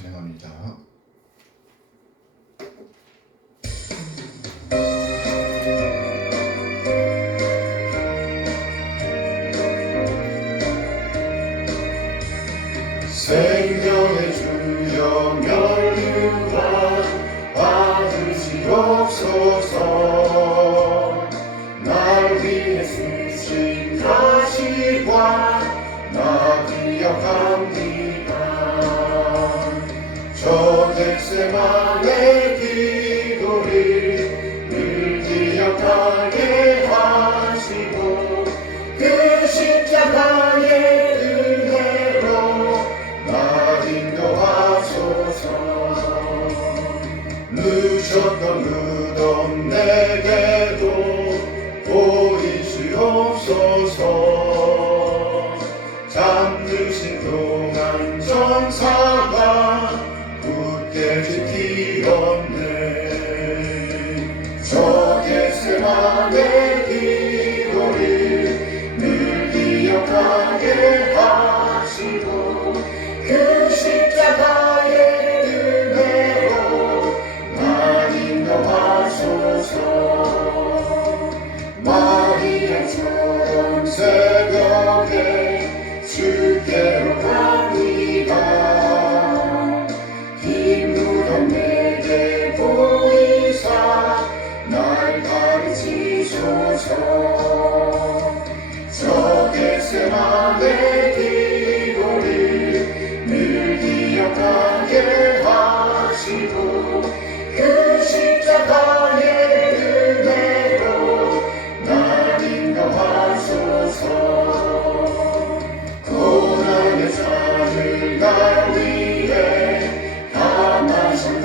찬양합니다. 생명의 주여 면류관 받으시옵소서. 날 위해 쓰신 가시관 나 기억합니다. 저 겟세마네 기도를 늘 기억하게 하시고 그 십자가의 누셨던 무덤 내게도 보이시옵소서. 잠드신 동안 전사가 굳게 지키었네. 저 겟세마네 기도를 늘 기억하게 하시고 그 십자가의 마리아처럼 새벽에 주께로 갑니다. 긴 무덤 내게 보이사 날 가르치소서. 저 겟세마네 기도를 늘 기억하게 하시고 그 십자가의 고난의 잔을 날 위해 감하셨나이다.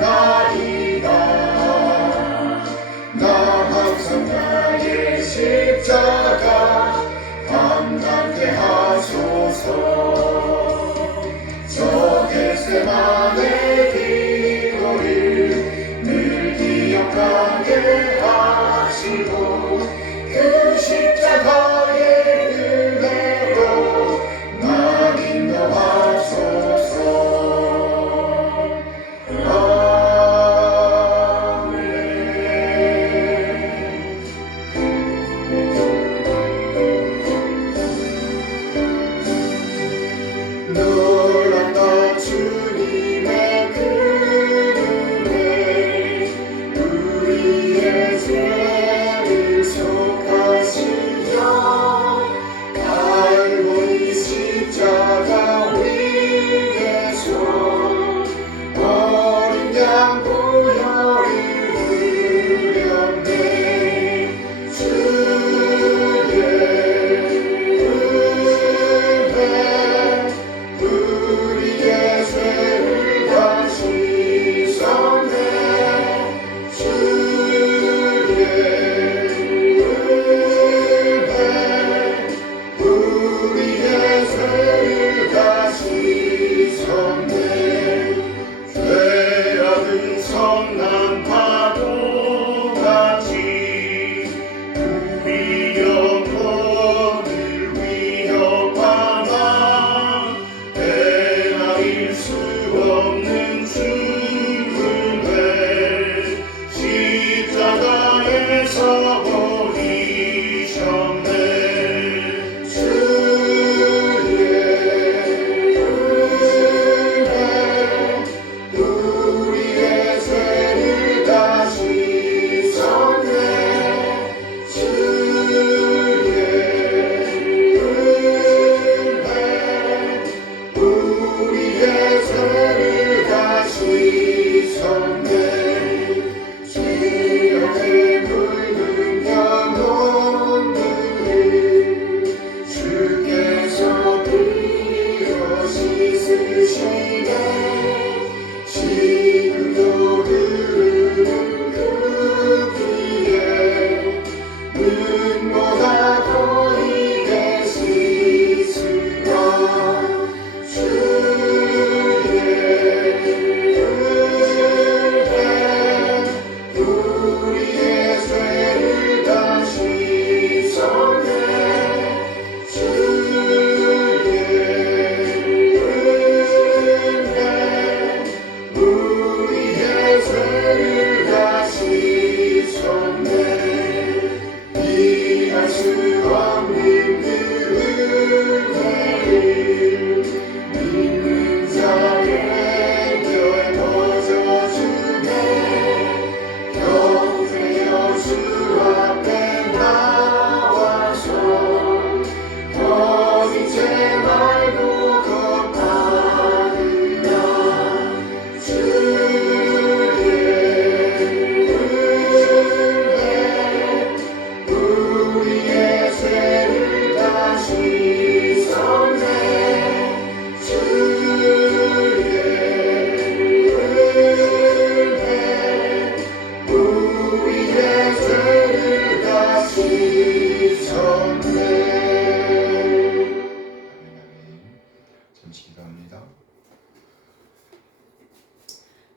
나 항상 나의 십자가 감당케 하소서. 저 겟세마네 기도를 늘 기억하게 하시고 그 십자가의 놀랐던 주님의 그 은혜 우리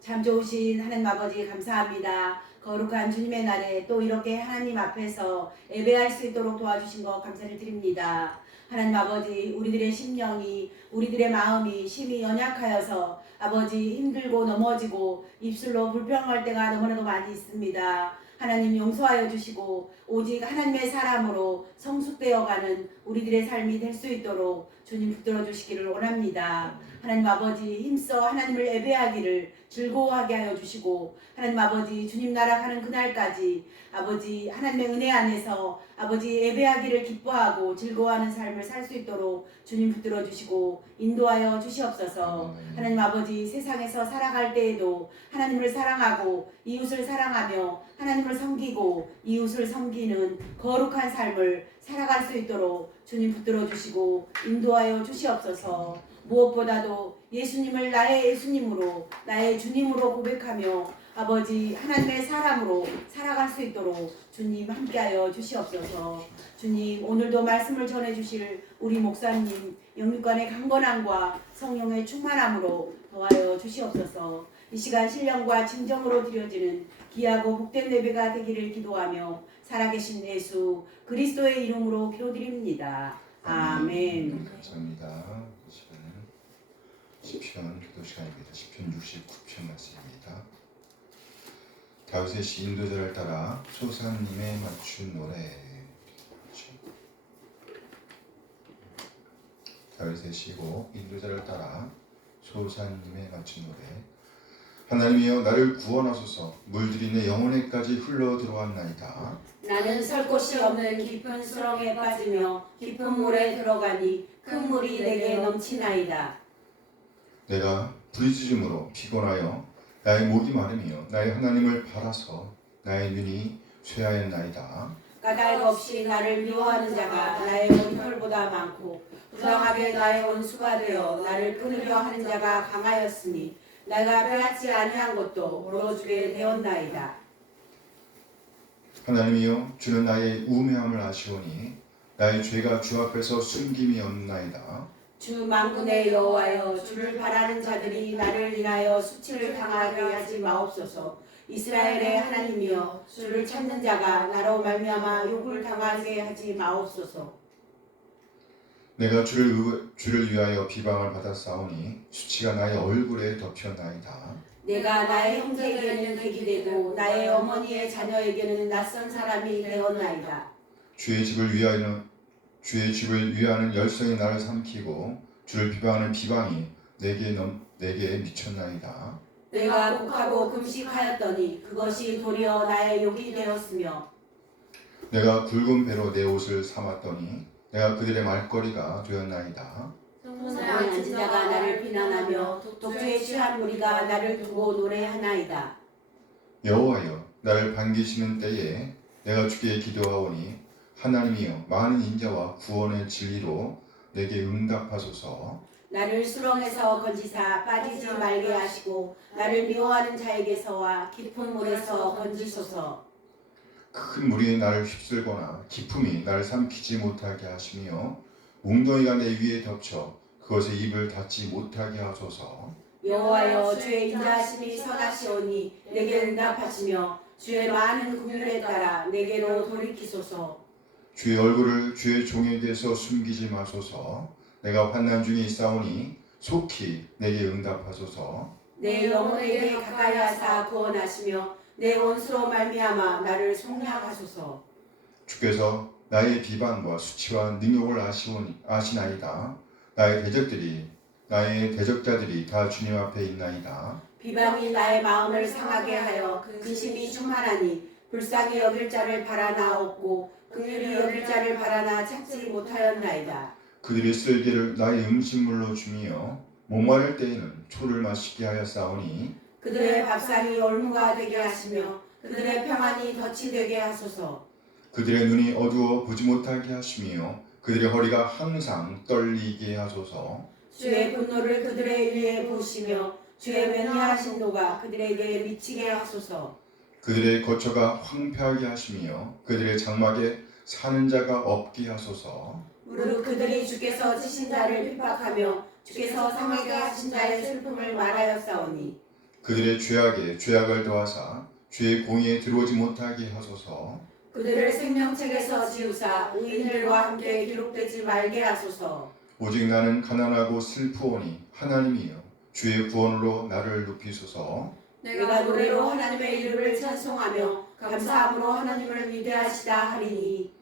참 좋으신 하나님 아버지 감사합니다. 거룩한 주님의 날에 또 이렇게 하나님 앞에서 예배할 수 있도록 도와주신 것 감사를 드립니다. 하나님 아버지, 우리들의 심령이, 우리들의 마음이 심히 연약하여서 아버지 힘들고 넘어지고 입술로 불평할 때가 너무나도 많이 있습니다. 하나님 용서하여 주시고 오직 하나님의 사람으로 성숙되어가는 우리들의 삶이 될 수 있도록 주님 붙들어 주시기를 원합니다. 하나님 아버지 힘써 하나님을 예배하기를 즐거워하게 하여 주시고 하나님 아버지 주님 나라 가는 그날까지 아버지 하나님의 은혜 안에서 아버지 예배하기를 기뻐하고 즐거워하는 삶을 살 수 있도록 주님 붙들어 주시고 인도하여 주시옵소서. 하나님 아버지 세상에서 살아갈 때에도 하나님을 사랑하고 이웃을 사랑하며 하나님을 섬기고 이웃을 섬기는 거룩한 삶을 살아갈 수 있도록 주님 붙들어 주시고 인도하여 주시옵소서. 무엇보다도 예수님을 나의 예수님으로 나의 주님으로 고백하며 아버지 하나님의 사람으로 살아갈 수 있도록 주님 함께하여 주시옵소서. 주님 오늘도 말씀을 전해주실 우리 목사님 영육간의 강건함과 성령의 충만함으로 더하여 주시옵소서. 이 시간 신령과 진정으로 드려지는 귀하고 복된 예배가 되기를 기도하며 살아계신 예수 그리스도의 이름으로 기도드립니다. 아멘. 감사합니다. 이 시간은 시편 기도 시간입니다. 시편 69편 말씀입니다. 다윗의 시 인도자를 따라 소사님에 맞춘 노래. 다윗의 시고 인도자를 따라 소사님에 맞춘 노래. 하나님이여 나를 구원하소서. 물들이 내 영혼에까지 흘러 들어왔나이다. 나는 설 곳이 없는 깊은 수렁에 빠지며 깊은 물에 들어가니 큰 물이 내게 넘치나이다. 내가 부르짖음으로 피곤하여 나의 목이 마르며 나의 하나님을 바라서 나의 눈이 쇠하였나이다. 까닭 없이 나를 미워하는 자가 나의 온털보다 많고 부당하게 나의 원수가 되어 나를 끊으려 하는 자가 강하였으니 내가 빼앗지 아니한 것도 물어주게 되었나이다. 하나님이여 주는 나의 우매함을 아시오니 나의 죄가 주 앞에서 숨김이 없나이다. 주 만군의 여호와여 주를 바라는 자들이 나를 인하여 수치를 당하게 하지 마옵소서. 이스라엘의 하나님이여 주를 찾는 자가 나로 말미암아 욕을 당하게 하지 마옵소서. 내가 주를 위하여 비방을 받았사오니 수치가 나의 얼굴에 덮였나이다. 내가 나의 형제에게는 객이 되고 나의 어머니의 자녀에게는 낯선 사람이 되었나이다. 주의 집을 위하는 열성이 나를 삼키고 주를 비방하는 비방이 내게 미쳤나이다. 내가 곡하고 금식하였더니 그것이 도리어 나의 욕이 되었으며 내가 굵은 배로 내 옷을 삼았더니 내가 그들의 말거리가 되었나이다. 성문에 앉은 자가 나를 비난하며 독주에 취한 무리가 나를 두고 노래하나이다. 여호와여 나를 반기시는 때에 내가 주께 기도하오니 하나님이여 많은 인자와 구원의 진리로 내게 응답하소서. 나를 수렁에서 건지사 빠지지 말게 하시고 나를 미워하는 자에게서와 깊은 물에서 건지소서. 큰 물이 나를 휩쓸거나 깊음이 나를 삼키지 못하게 하시며 웅덩이가 내 위에 덮쳐 그것에 입을 닫지 못하게 하소서. 여호와여 주의 인자하심이 선하시오니 내게 응답하시며 주의 많은 긍휼에 따라 내게로 돌이키소서. 주의 얼굴을 주의 종에게서 숨기지 마소서. 내가 환난 중에 있사오니 속히 내게 응답하소서. 내 영혼에게 가까이 하사 구원하시며 내 원수로 말미암아 나를 속량하소서. 주께서 나의 비방과 수치와 능욕을 아시나이다. 나의 대적자들이 다 주님 앞에 있나이다. 비방이 나의 마음을 상하게 하여 근심이 충만하니 불쌍히 여길 자를 바라나 없고 긍휼히 여길 자를 바라나 찾지 못하였나이다. 그들이 쓸개를 나의 음식물로 주며 목마를 때에는 초를 마시게 하였사오니 그들의 밥상이 올무가 되게 하시며 그들의 평안이 덫이 되게 하소서. 그들의 눈이 어두워 보지 못하게 하시며 그들의 허리가 항상 떨리게 하소서. 주의 분노를 그들의 위에 부으시며 주의 맹렬하신 노가 그들에게 미치게 하소서. 그들의 거처가 황폐하게 하시며 그들의 장막에 사는 자가 없게 하소서. 무릇 그들이 주께서 치신 자를 핍박하며 주께서 상하게 하신 자의 슬픔을 말하였사오니 그들의 죄악에 죄악을 더하사 죄의 공의에 들어오지 못하게 하소서. 그들을 생명책에서 지우사 의인들과 함께 기록되지 말게 하소서. 오직 나는 가난하고 슬프오니 하나님이여 주의 구원으로 나를 높이소서. 내가 노래로 하나님의 이름을 찬송하며 감사함으로 하나님을 위대하시다 하리니.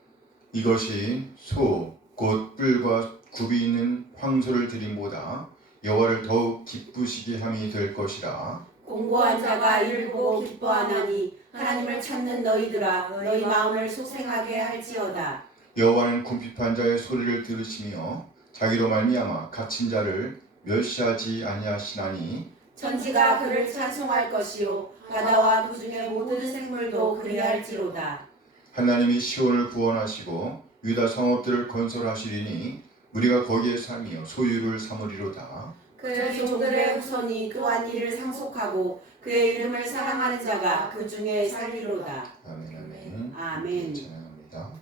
이것이 소 곧 뿔과 굽이 있는 황소를 드림보다 여호와를 더욱 기쁘시게 함이 될 것이라. 공고한 자가 이를 보고 기뻐하나니 하나님을 찾는 너희들아 너희 마음을 소생하게 할지어다. 여호와는 궁핍한 자의 소리를 들으시며 자기로 말미암아 갇힌 자를 멸시하지 아니하시나니. 천지가 그를 찬송할 것이요 바다와 그 중에 모든 생물도 그리할지로다. 하나님이 시온을 구원하시고 유다 성읍들을 건설하시리니 우리가 거기에 살며 소유를 삼으리로다. 그의 종들의 후손이 또한 이를 상속하고 그의 이름을 사랑하는 자가 그 중에 살리로다. 아멘 아멘. 아멘. 찬양합니다.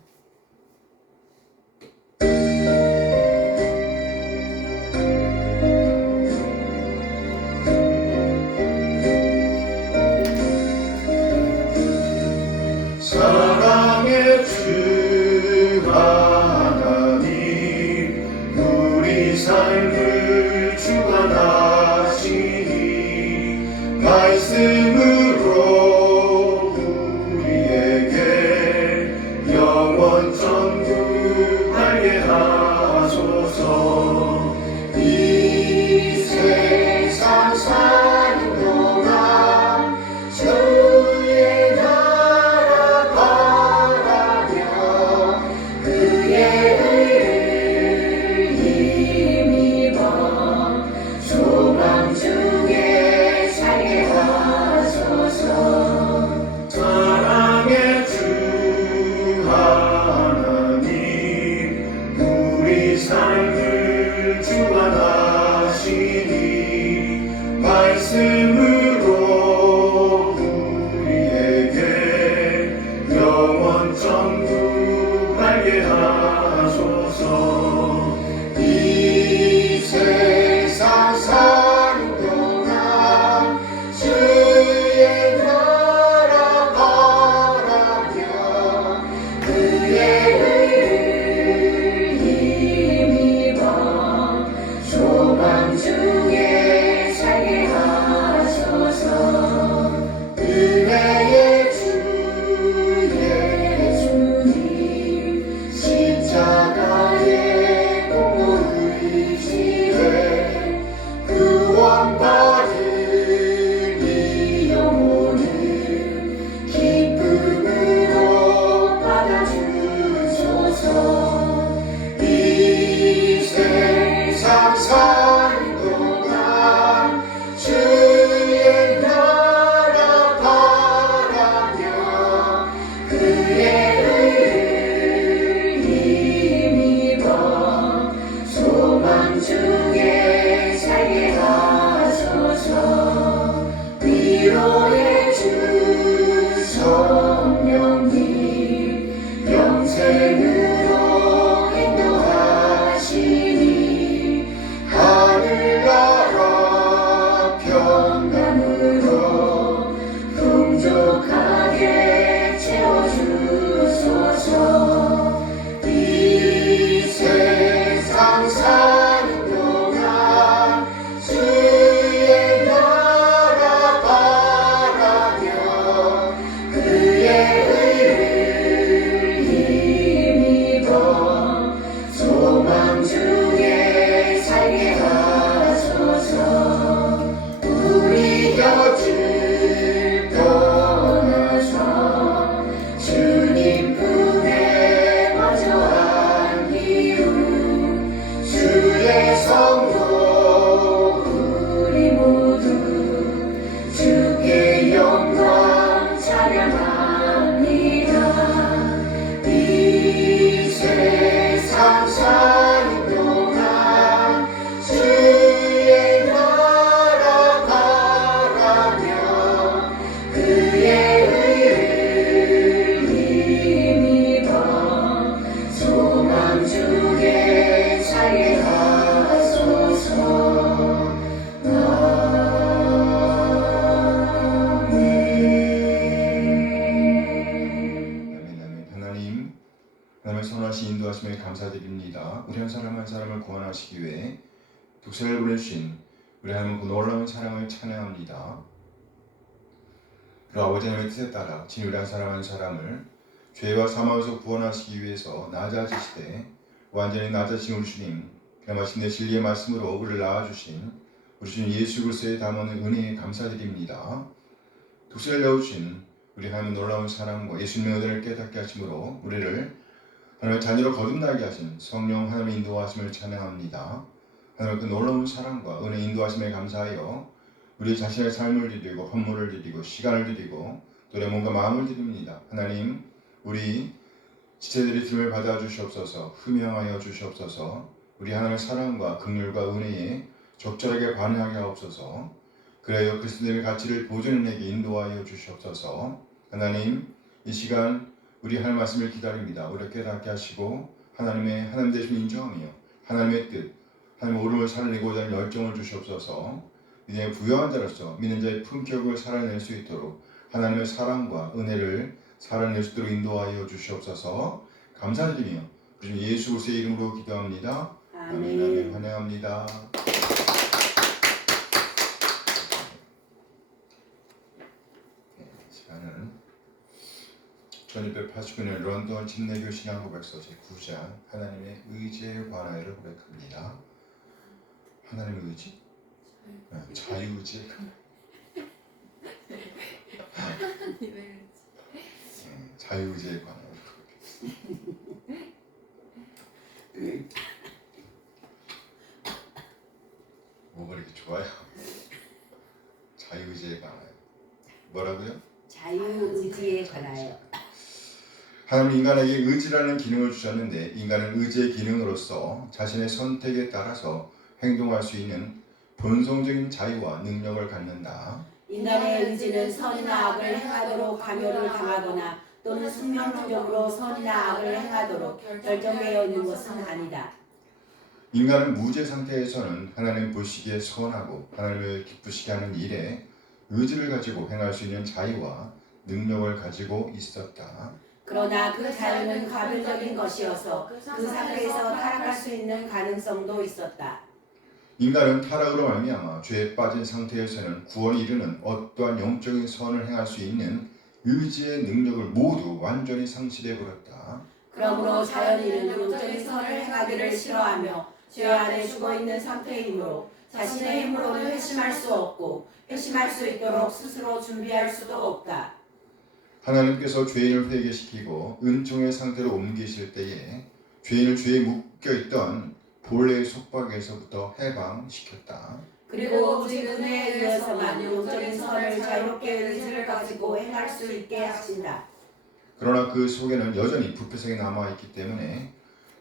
사랑의 주 하나님 우리 삶을 주관하시니 말씀으로 우리에게 영원 천국 알게 하소서. 이 세상 사는 동안 주의 나라 바라며 그의 의를 힘입어 소망 중에 살게 하소서. 인도하심에 감사드립니다. 우리 한 사람 한 사람을 구원하시기 위해 독생을 보내주신 우리 하나님 그 놀라운 사랑을 찬양합니다. 그 아버지 하나님의 뜻에 따라 진 우리 한 사람 한 사람을 죄와 사망에서 구원하시기 위해서 낮아지시되 완전히 낮아진 우리 주님, 그 마침내 진리의 말씀으로 우리를 낳아주신 우리 주님 예수 그리스도의 담은 은혜에 감사드립니다. 독생을 내어주신 우리 하나님 놀라운 사랑과 예수님의 은혜를 깨닫게 하심으로 우리를 하나님의 자녀로 거듭나게 하신 성령 하나님의 인도하심을 찬양합니다. 하나님의 그 놀라운 사랑과 은혜 인도하심에 감사하여 우리 자신의 삶을 드리고 헌물을 드리고 시간을 드리고 또 내 몸과 마음을 드립니다. 하나님, 우리 지체들의 드림을 받아 주시옵소서. 흠양하여 주시옵소서. 우리 하나님의 사랑과 긍휼과 은혜에 적절하게 반응하게 하옵소서. 그래요 그리스도의 가치를 보존해내게 인도하여 주시옵소서. 하나님, 이 시간 우리 할 말씀을 기다립니다. 우리를 깨닫게 하시고 하나님 되심을 인정하며 하나님의 뜻, 하나님의 오름을 살아내고자 하는 열정을 주시옵소서. 이제 부유한 자로서 믿는 자의 품격을 살아낼 수 있도록 하나님의 사랑과 은혜를 살아낼 수 있도록 인도하여 주시옵소서. 감사드리며 우리 예수 그리스도의 이름으로 기도합니다. 아멘. 아멘. 환영합니다. 시간은 1289년 런던 침례교 신앙 고백서 제9장 하나님의 의지에 관하여를 고백합니다. 하나님의 의지? 자유의지에 자유의지에 관하여 뭐가 이렇게 좋아요? 자유의지에 관하여 뭐라고요? 자유의지에 관하여. 하나님 인간에게 의지라는 기능을 주셨는데 인간은 의지의 기능으로서 자신의 선택에 따라서 행동할 수 있는 본성적인 자유와 능력을 갖는다. 인간의 의지는 선이나 악을 행하도록 강요를 당하거나 또는 숙명적으로 선이나 악을 행하도록 결정되어 있는 것은 아니다. 인간은 무죄 상태에서는 하나님 보시기에 선하고 하나님을 기쁘시게 하는 일에 의지를 가지고 행할 수 있는 자유와 능력을 가지고 있었다. 그러나 그 자유는 가변적인 것이어서 그 상태에서 타락할 수 있는 가능성도 있었다. 인간은 타락으로 말미암아 죄에 빠진 상태에서는 구원에 이르는 어떠한 영적인 선을 행할 수 있는 의지의 능력을 모두 완전히 상실해 버렸다. 그러므로 자연인은 영적인 선을 행하기를 싫어하며 죄 안에 죽어있는 상태이므로 자신의 힘으로는 회심할 수 없고 회심할 수 있도록 스스로 준비할 수도 없다. 하나님께서 죄인을 회개시키고 은총의 상태로 옮기실 때에 죄인을 죄에 묶여있던 본래의 속박에서부터 해방시켰다. 그리고 오직 은혜에 의해서만 영적인 선을 자유롭게 의지를 가지고 행할 수 있게 하신다. 그러나 그 속에는 여전히 부패성이 남아있기 때문에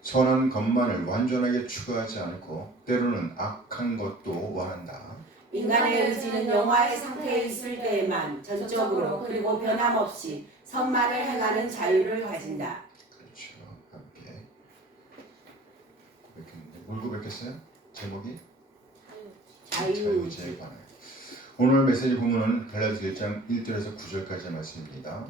선한 것만을 완전하게 추구하지 않고 때로는 악한 것도 원한다. 인간의 의지는 영화의 상태에 있을 때에만 전적으로 그리고 변함없이 선만을 행하는 자유를 가진다. 그렇죠. 함께 고백했는데 뭘 고백했어요? 제목이? 자유의지에 관하여. 오늘 메시지 본문은 갈라디아서 1장 1절에서 9절까지의 말씀입니다.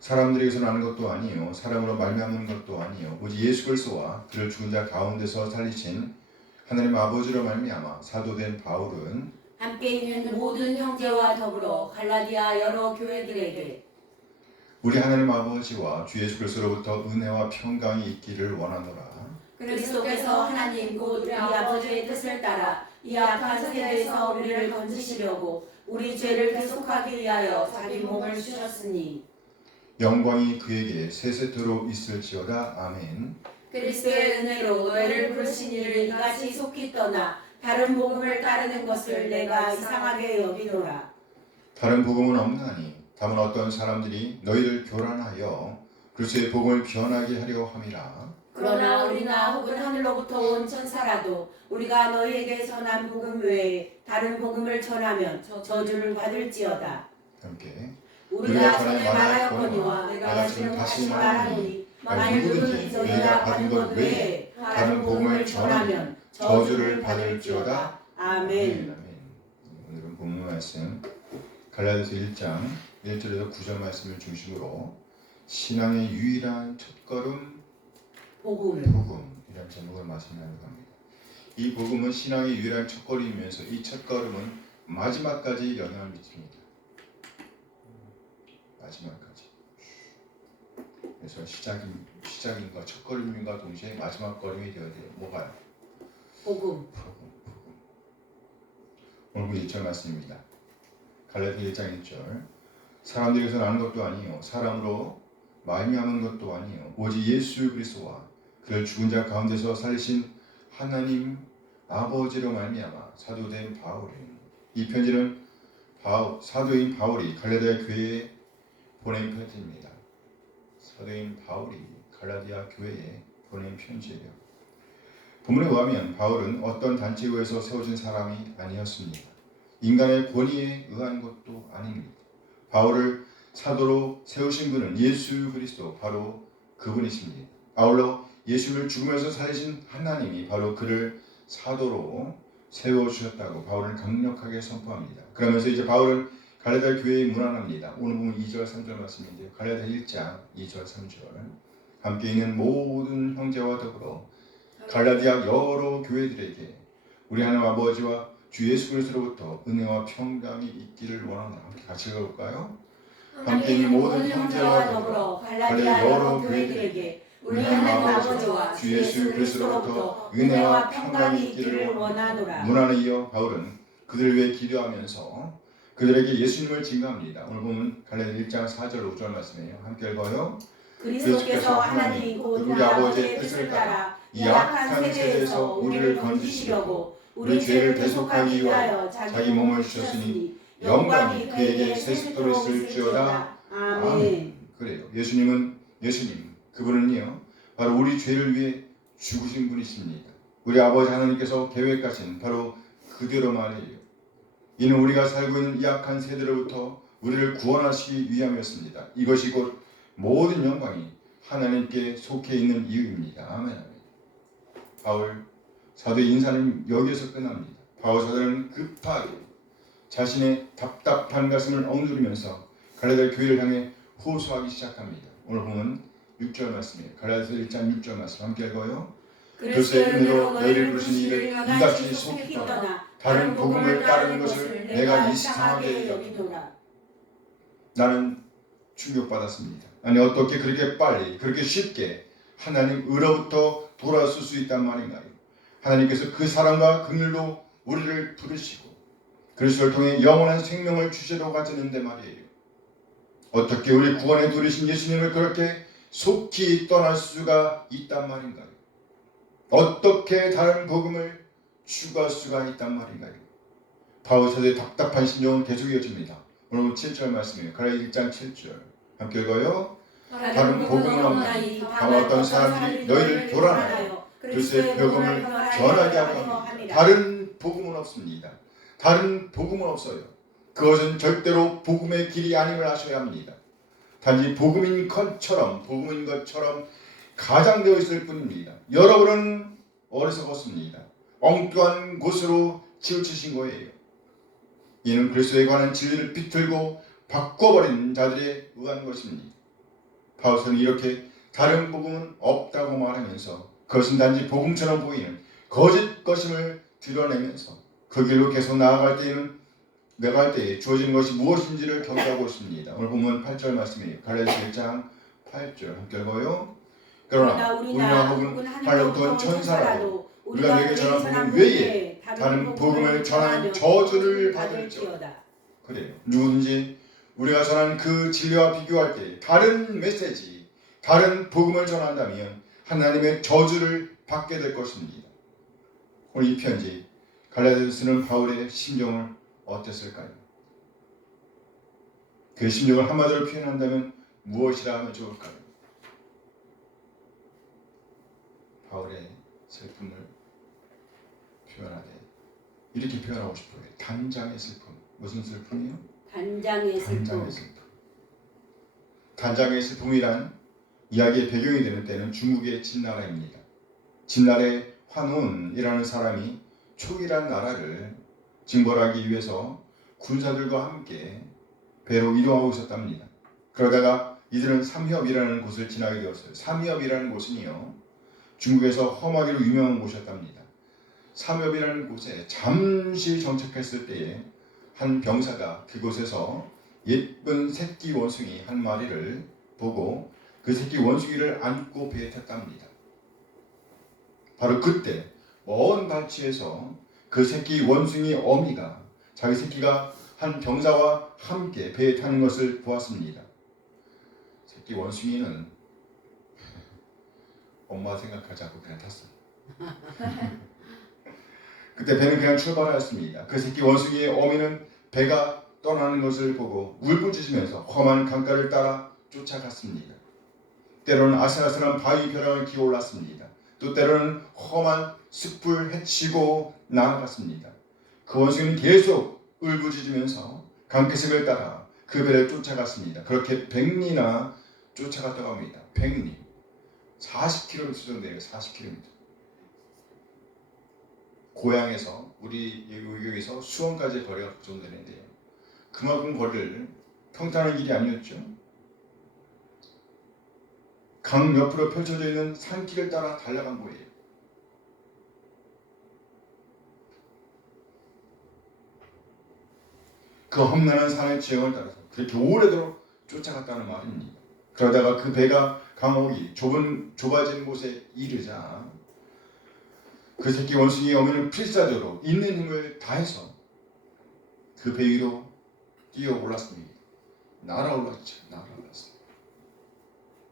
사람들에게서 나는 것도 아니요 사람으로 말미암은 것도 아니요 오직 예수 그리스도와 그를 죽은 자 가운데서 살리신 하나님 아버지로 말미암아 사도된 바울은 함께 있는 모든 형제와 더불어 갈라디아 여러 교회들에게 우리 하나님 아버지와 주 예수 그리스도로부터 은혜와 평강이 있기를 원하노라. 그리스도께서 하나님 곧 우리 아버지의 뜻을 따라 이 악한 세대에서 우리를 건지시려고 우리 죄를 대속하기 위하여 자기 몸을 주셨으니 영광이 그에게 세세토록 있을지어다. 아멘. 그리스도의 은혜로 너희를 부르신 이를 이같이 속히 떠나 다른 복음을 따르는 것을 내가 이상하게 여기노라. 다른 복음은 없나니 다만 어떤 사람들이 너희를 교란하여 그리스도의 복음을 변하게 하려 함이라. 그러나 우리나 혹은 하늘로부터 온 천사라도 우리가 너희에게 전한 복음 외에 다른 복음을 전하면 저주를 받을지어다. 함께 우리가 전에 말하였거니와 내가 지금 다시 말하노니 만일 누구든지 너희가 받은 것 외에 다른 복음을 전하면 저주를 받을지어다. 아멘. 오늘은 본문 말씀 갈라디아서 1장 1절에서 9절 말씀을 중심으로 신앙의 유일한 첫걸음 복음. 이런 제목을 말씀하려고 합니다. 이 복음은 신앙의 유일한 첫걸음이면서 이 첫걸음은 마지막까지 영향을 미칩니다. 마지막까지. 그래서 시작인과 첫걸음인과 동시에 마지막 걸음이 되어야 돼요. 뭐가요? 복음. 오늘 1절 말씀입니다. 갈라디아 1장 1절. 사람들에게서 나는 것도 아니요 사람으로 말미암은 것도 아니요 오직 예수 그리스도와 그를 죽은 자 가운데서 살리신 하나님 아버지로 말미암아 사도된 바울이. 이 편지는 사도인 바울이 갈라디아 교회에 보낸 편지입니다. 사도인 바울이 갈라디아 교회에 보낸 편지예요. 본문에 의하면 바울은 어떤 단체에 의해서 세워진 사람이 아니었습니다. 인간의 권위에 의한 것도 아닙니다. 바울을 사도로 세우신 분은 예수 그리스도, 바로 그분이십니다. 아울러 예수를 죽으면서 살리신 하나님이 바로 그를 사도로 세워주셨다고 바울은 강력하게 선포합니다. 그러면서 이제 바울은 갈라디아 교회에 문안합니다. 오늘 보면 2절 3절 말씀인데요. 갈라디아 1장 2절 3절. 함께 있는 모든 형제와 더불어 갈라디아 여러 교회들에게 우리 하나님 아버지와 주 예수 그리스도로부터 은혜와 평강이 있기를 원한다. 함께 같이 읽어볼까요? 함께 있는 모든 형제와 더불어 갈라디아 여러 교회들에게 우리 하나님 아버지와 주 예수 그리스도로부터 은혜와 평강이 있기를 원하노라. 문안에 이어 바울은 그들을 위해 기도하면서 그들에게 예수님을 증거합니다. 오늘 보면 갈라디아 1장 4절 5절 말씀이에요. 함께 읽어요. 그리스도께서 하나님 곧 우리 아버지의 뜻을 따라 이 약한 세대에서 우리를 건지시려고 우리 죄를 대속하기 위하여 자기 몸을 주셨으니 영광이 그에게 세습토록 있을지어다. 아멘. 그래요. 예수님 그분은요 바로 우리 죄를 위해 죽으신 분이십니다. 우리 아버지 하나님께서 계획하신 바로 그대로 말이에요. 이는 우리가 살고 있는 이 약한 세대로부터 우리를 구원하시기 위함이었습니다. 이것이 곧 모든 영광이 하나님께 속해 있는 이유입니다. 아멘. 바울 사도의 인사는 여기에서 끝납니다. 바울 사도는 급하게 자신의 답답한 가슴을 억누르면서 갈라디아 교회를 향해 호소하기 시작합니다. 오늘 보면 6절 말씀이에요. 갈라디아 1장 6절 말씀 함께 읽어요. 그리스도의 은혜로 너희를 부르신 이를 이같이 속히 떠나 다른 복음을 따르는 것을 내가 이상하게 여기노라. 나는 충격받았습니다. 아니 어떻게 그렇게 빨리 그렇게 쉽게 하나님으로부터 돌아설 수 있단 말인가요? 하나님께서 그 사랑과 긍휼로 우리를 부르시고 그리스도를 통해 영원한 생명을 주시려고 하시는데 말이에요. 어떻게 우리 구원에 누리신 예수님을 그렇게 속히 떠날 수가 있단 말인가요? 어떻게 다른 복음을 추구할 수가 있단 말인가요? 바울 사도의 답답한 심정은 계속 이어집니다. 오늘 7절 말씀이에요. 갈라디아 1장 7절 함께 읽어요. 다른 복음은 없나니 다만 어떤 사람들이 너희를 교란하여 그리스도의 복음을 전하게 하고 합니다. 다른 복음은 없습니다. 다른 복음은 없어요. 그것은 절대로 복음의 길이 아님을 아셔야 합니다. 단지 복음인 것처럼 가장되어 있을 뿐입니다. 여러분은 어리석었습니다. 엉뚱한 곳으로 치우치신 거예요. 이는 그리스도에 관한 진리를 비틀고 바꿔버린 자들에 의한 것입니다. 바울은 이렇게 다른 복음은 없다고 말하면서 그것은 단지 복음처럼 보이는 거짓 것임을 드러내면서 그 길로 계속 나아갈 때에 주어진 것이 무엇인지를 경고하고 있습니다. 오늘 보면 8절 말씀이에요. 갈라디아 1장 8절 함께 읽어요. 그러나 우리나 혹은 하나님부터 천사라도 우리가 너에게 전한 복음 외에 다른 복음을 전하는 저주를 받을지어다. 그래요. 누구든지 우리가 전한 그 진리와 비교할 때 다른 메시지, 다른 복음을 전한다면 하나님의 저주를 받게 될 것입니다. 오늘 이 편지 갈라디아서 쓰는 바울의 심정을 어땠을까요? 그 심정을 한마디로 표현한다면 무엇이라 하면 좋을까요? 바울의 슬픔을 표현하되 이렇게 표현하고 싶어요. 단장의 슬픔. 무슨 슬픔이요? 단장의 슬픔. 단장의 슬픔이란 이야기의 배경이 되는 때는 중국의 진나라입니다. 진나라의 환운이라는 사람이 초기란 나라를 징벌하기 위해서 군사들과 함께 배로 이동하고 있었답니다. 그러다가 이들은 삼협이라는 곳을 지나게 되었어요. 삼협이라는 곳은요, 중국에서 험하기로 유명한 곳이었답니다. 삼엽이라는 곳에 잠시 정착했을 때에 한 병사가 그곳에서 예쁜 새끼 원숭이 한 마리를 보고 그 새끼 원숭이를 안고 배에 탔답니다. 바로 그때 먼 발치에서 그 새끼 원숭이 어미가 자기 새끼가 한 병사와 함께 배에 타는 것을 보았습니다. 새끼 원숭이는 엄마 생각하지 않고 그냥 탔어요. 그때 배는 그냥 출발하였습니다. 그 새끼 원숭이의 어미는 배가 떠나는 것을 보고 울부짖으면서 험한 강가를 따라 쫓아갔습니다. 때로는 아슬아슬한 바위 벼락을 기어올랐습니다. 또 때로는 험한 숲을 헤치고 나아갔습니다. 그 원숭이는 계속 울부짖으면서 강가색을 따라 그 배를 쫓아갔습니다. 그렇게 100리나 쫓아갔다고 합니다. 100리. 40km 정도 돼요. 40km. 고향에서 우리 여기서 수원까지 거리가 그 정도 되는데요. 그만큼 거리를 평탄한 길이 아니었죠. 강 옆으로 펼쳐져 있는 산길을 따라 달려간 거예요. 그 험난한 산의 지형을 따라서 그렇게 오래도록 쫓아갔다는 말입니다. 그러다가 그 배가 강옥이 좁아진 곳에 이르자 그 새끼 원숭이 어미는 필사적으로 있는 힘을 다해서 그 배 위로 뛰어 올랐습니다. 날아올랐죠.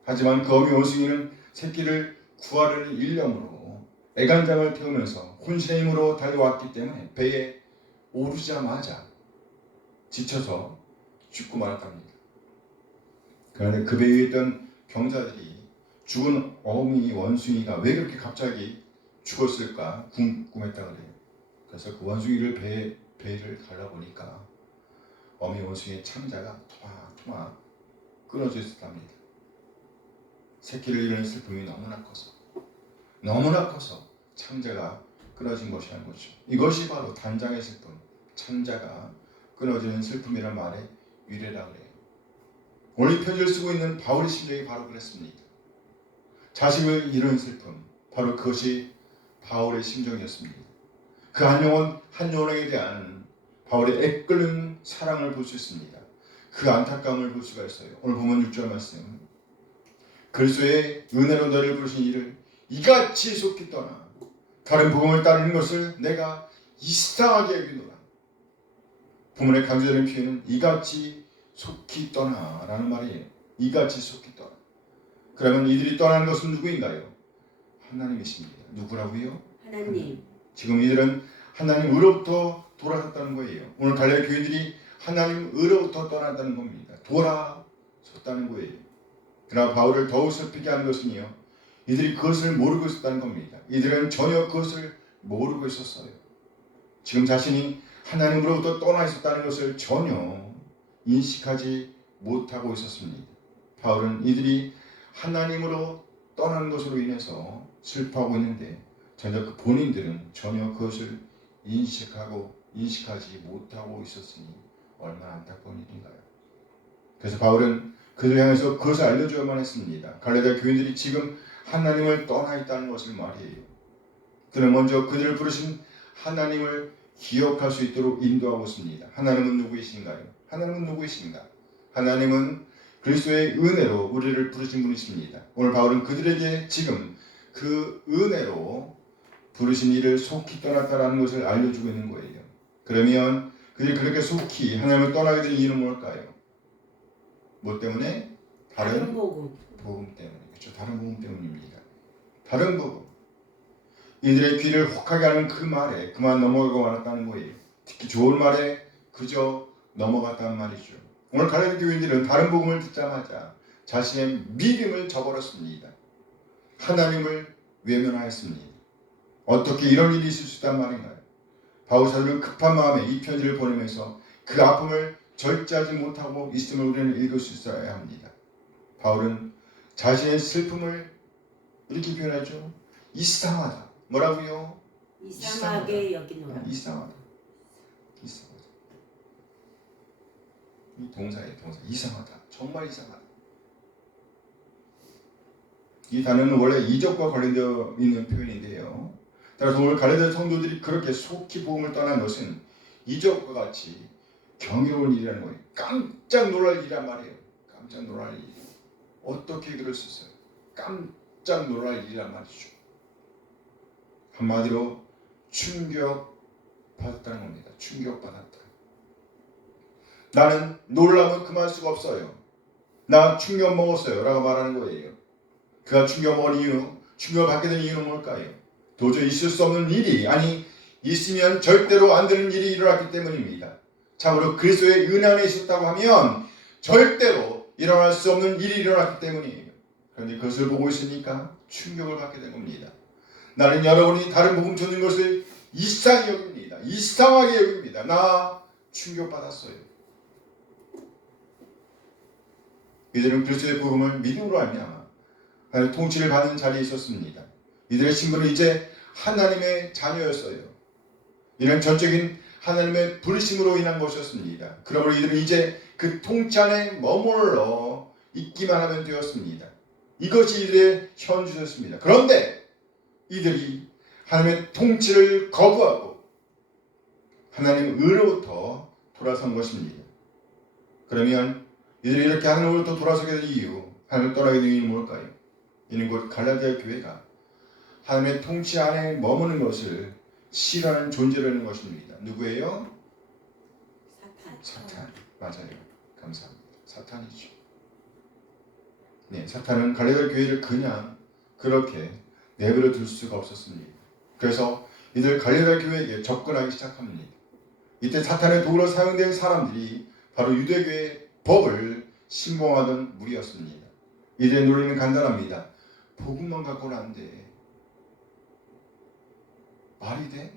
하지만 그 어미 원숭이는 새끼를 구하려는 일념으로 애간장을 태우면서 혼신의 힘으로 달려왔기 때문에 배에 오르자마자 지쳐서 죽고 말았답니다. 그런데 그 배 위에 있던 병사들이 죽은 어미 원숭이가 왜 그렇게 갑자기 죽었을까 궁금했다 그래요. 그래서 그 원숭이를 배를 갈라보니까 어미 원숭이의 창자가 토막토막 끊어져 있었답니다. 새끼를 잃은 슬픔이 너무나 커서 창자가 끊어진 것이라는 거죠. 이것이 바로 단장의 슬픔, 창자가 끊어지는 슬픔이란 말의 유래라 그래요. 오늘 이 편지를 쓰고 있는 바울의 심정이 바로 그랬습니다. 자식을 잃은 슬픔, 바로 그것이 바울의 심정이었습니다. 그 한 영혼에게 대한 바울의 애끓는 사랑을 볼 수 있습니다. 그 안타까움을 볼 수가 있어요. 오늘 보면 6절 말씀. 그리스도의 은혜로 너를 부르신 이를 이같이 속히 떠나 다른 복음을 따르는 것을 내가 이상하게 여기노라. 본문의 강조되는 표현은 이같이 속히 떠나라는 말이에요. 이같이 속히 떠나. 그러면 이들이 떠나는 것은 누구인가요? 하나님이십니다. 누구라고요? 하나님. 지금 이들은 하나님으로부터 돌아섰다는 거예요. 오늘 갈라디아 교인들이 하나님으로부터 떠났다는 겁니다. 돌아섰다는 거예요. 그러나 바울을 더욱 슬프게 하는 것은요, 이들이 그것을 모르고 있었다는 겁니다. 이들은 전혀 그것을 모르고 있었어요. 지금 자신이 하나님으로부터 떠나 있었다는 것을 전혀 인식하지 못하고 있었습니다. 바울은 이들이 하나님으로 떠나는 것으로 인해서 슬퍼하고 있는데 전혀 그 본인들은 전혀 그것을 인식하지 못하고 있었으니 얼마나 안타까운 일인가요. 그래서 바울은 그들을 향해서 그것을 알려줘야만 했습니다. 갈라디아 교인들이 지금 하나님을 떠나 있다는 것을 말이에요. 그는 먼저 그들을 부르신 하나님을 기억할 수 있도록 인도하고 있습니다. 하나님은 누구이신가요? 하나님은 그리스도의 은혜로 우리를 부르신 분이십니다. 오늘 바울은 그들에게 지금 그 은혜로 부르신 이를 속히 떠났다라는 것을 알려주고 있는 거예요. 그러면 그들이 그렇게 속히 하나님을 떠나게 된 이유는 뭘까요? 뭐 때문에? 다른 복음 때문에. 그렇죠. 다른 복음 때문입니다. 다른 복음. 이들의 귀를 혹하게 하는 그 말에 그만 넘어가고 말았다는 거예요. 듣기 좋은 말에 그저 넘어갔다는 말이죠. 오늘 갈라디아 교인들은 다른 복음을 듣자마자 자신의 믿음을 저버렸습니다. 하나님을 외면하였습니다. 어떻게 이런 일이 있을 수 있단 말인가요? 바울 사도는 급한 마음에 이 편지를 보내면서 그 아픔을 절제하지 못하고 있음을 우리는 읽을 수 있어야 합니다. 바울은 자신의 슬픔을 이렇게 표현하죠. 이상하다. 뭐라고요? 이상하게 여기노라. 이상하다. 이 동사예요. 동사. 이상하다. 정말 이상하다. 이 단어는 원래 이적과 관련되어 있는 표현인데요. 따라서 오늘 갈라디아 성도들이 그렇게 속히 복음을 떠난 것은 이적과 같이 경이로운 일이라는 거예요. 깜짝 놀랄 일이란 말이에요. 깜짝 놀랄 일. 어떻게 그럴 수 있어요? 깜짝 놀랄 일이란 말이죠. 한마디로 충격받았다는 겁니다. 충격받았다. 나는 놀라면 금할 수가 없어요. 나 충격 먹었어요 라고 말하는 거예요. 그가 충격 먹은 이유, 충격을 받게 된 이유는 뭘까요? 도저히 있을 수 없는 일이, 아니 있으면 절대로 안 되는 일이 일어났기 때문입니다. 참으로 그리스도의 은혜 안에 있었다고 하면 절대로 일어날 수 없는 일이 일어났기 때문이에요. 그런데 그것을 보고 있으니까 충격을 받게 된 겁니다. 나는 여러분이 다른 복음 전하는 것을 이상히 여깁니다. 이상하게 여깁니다. 나 충격받았어요. 이들은 그리스도의 복음을 믿음으로 알면 하나님의 통치를 받는 자리에 있었습니다. 이들의 신분은 이제 하나님의 자녀였어요. 이는 전적인 하나님의 부르심으로 인한 것이었습니다. 그러므로 이들은 이제 그 통치 안에 머물러 있기만 하면 되었습니다. 이것이 이들의 현주였습니다. 그런데 이들이 하나님의 통치를 거부하고 하나님 의로부터 돌아선 것입니다. 그러면 이들이 이렇게 하나님으로부터 돌아서게 된 이유, 하나님을 떠나게 된 이유는 뭘까요? 이는 곧 갈라디아 교회가 하나님의 통치 안에 머무는 것을 싫어하는 존재라는 것입니다. 누구예요? 사탄. 맞아요. 감사합니다. 사탄이죠. 네, 사탄은 갈라디아 교회를 그냥 그렇게 내버려 둘 수가 없었습니다. 그래서 이들 갈라디아 교회에게 접근하기 시작합니다. 이때 사탄의 도구로 사용된 사람들이 바로 유대교의 법을 신봉하던 무리였습니다. 이들의 논리는 간단합니다. 복음만 갖고는 안 돼. 말이 돼?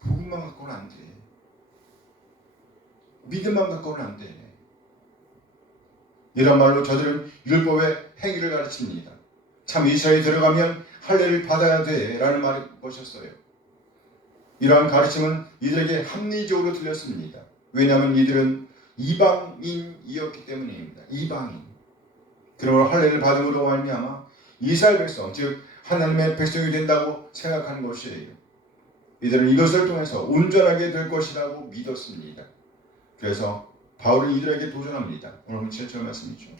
복음만 갖고는 안 돼. 믿음만 갖고는 안 돼. 이런 말로 저들은 율법의 행위를 가르칩니다. 참 이스라엘에 들어가면 할례를 받아야 돼 라는 것이었어요. 이러한 가르침은 이들에게 합리적으로 들렸습니다. 왜냐하면 이들은 이방인이었기 때문입니다. 이방인. 그러므로 할례를 받음으로 말미암아 이스라엘 백성, 즉 하나님의 백성이 된다고 생각하는 것이에요. 이들은 이것을 통해서 온전하게 될 것이라고 믿었습니다. 그래서 바울은 이들에게 도전합니다. 오늘 7절 말씀이죠.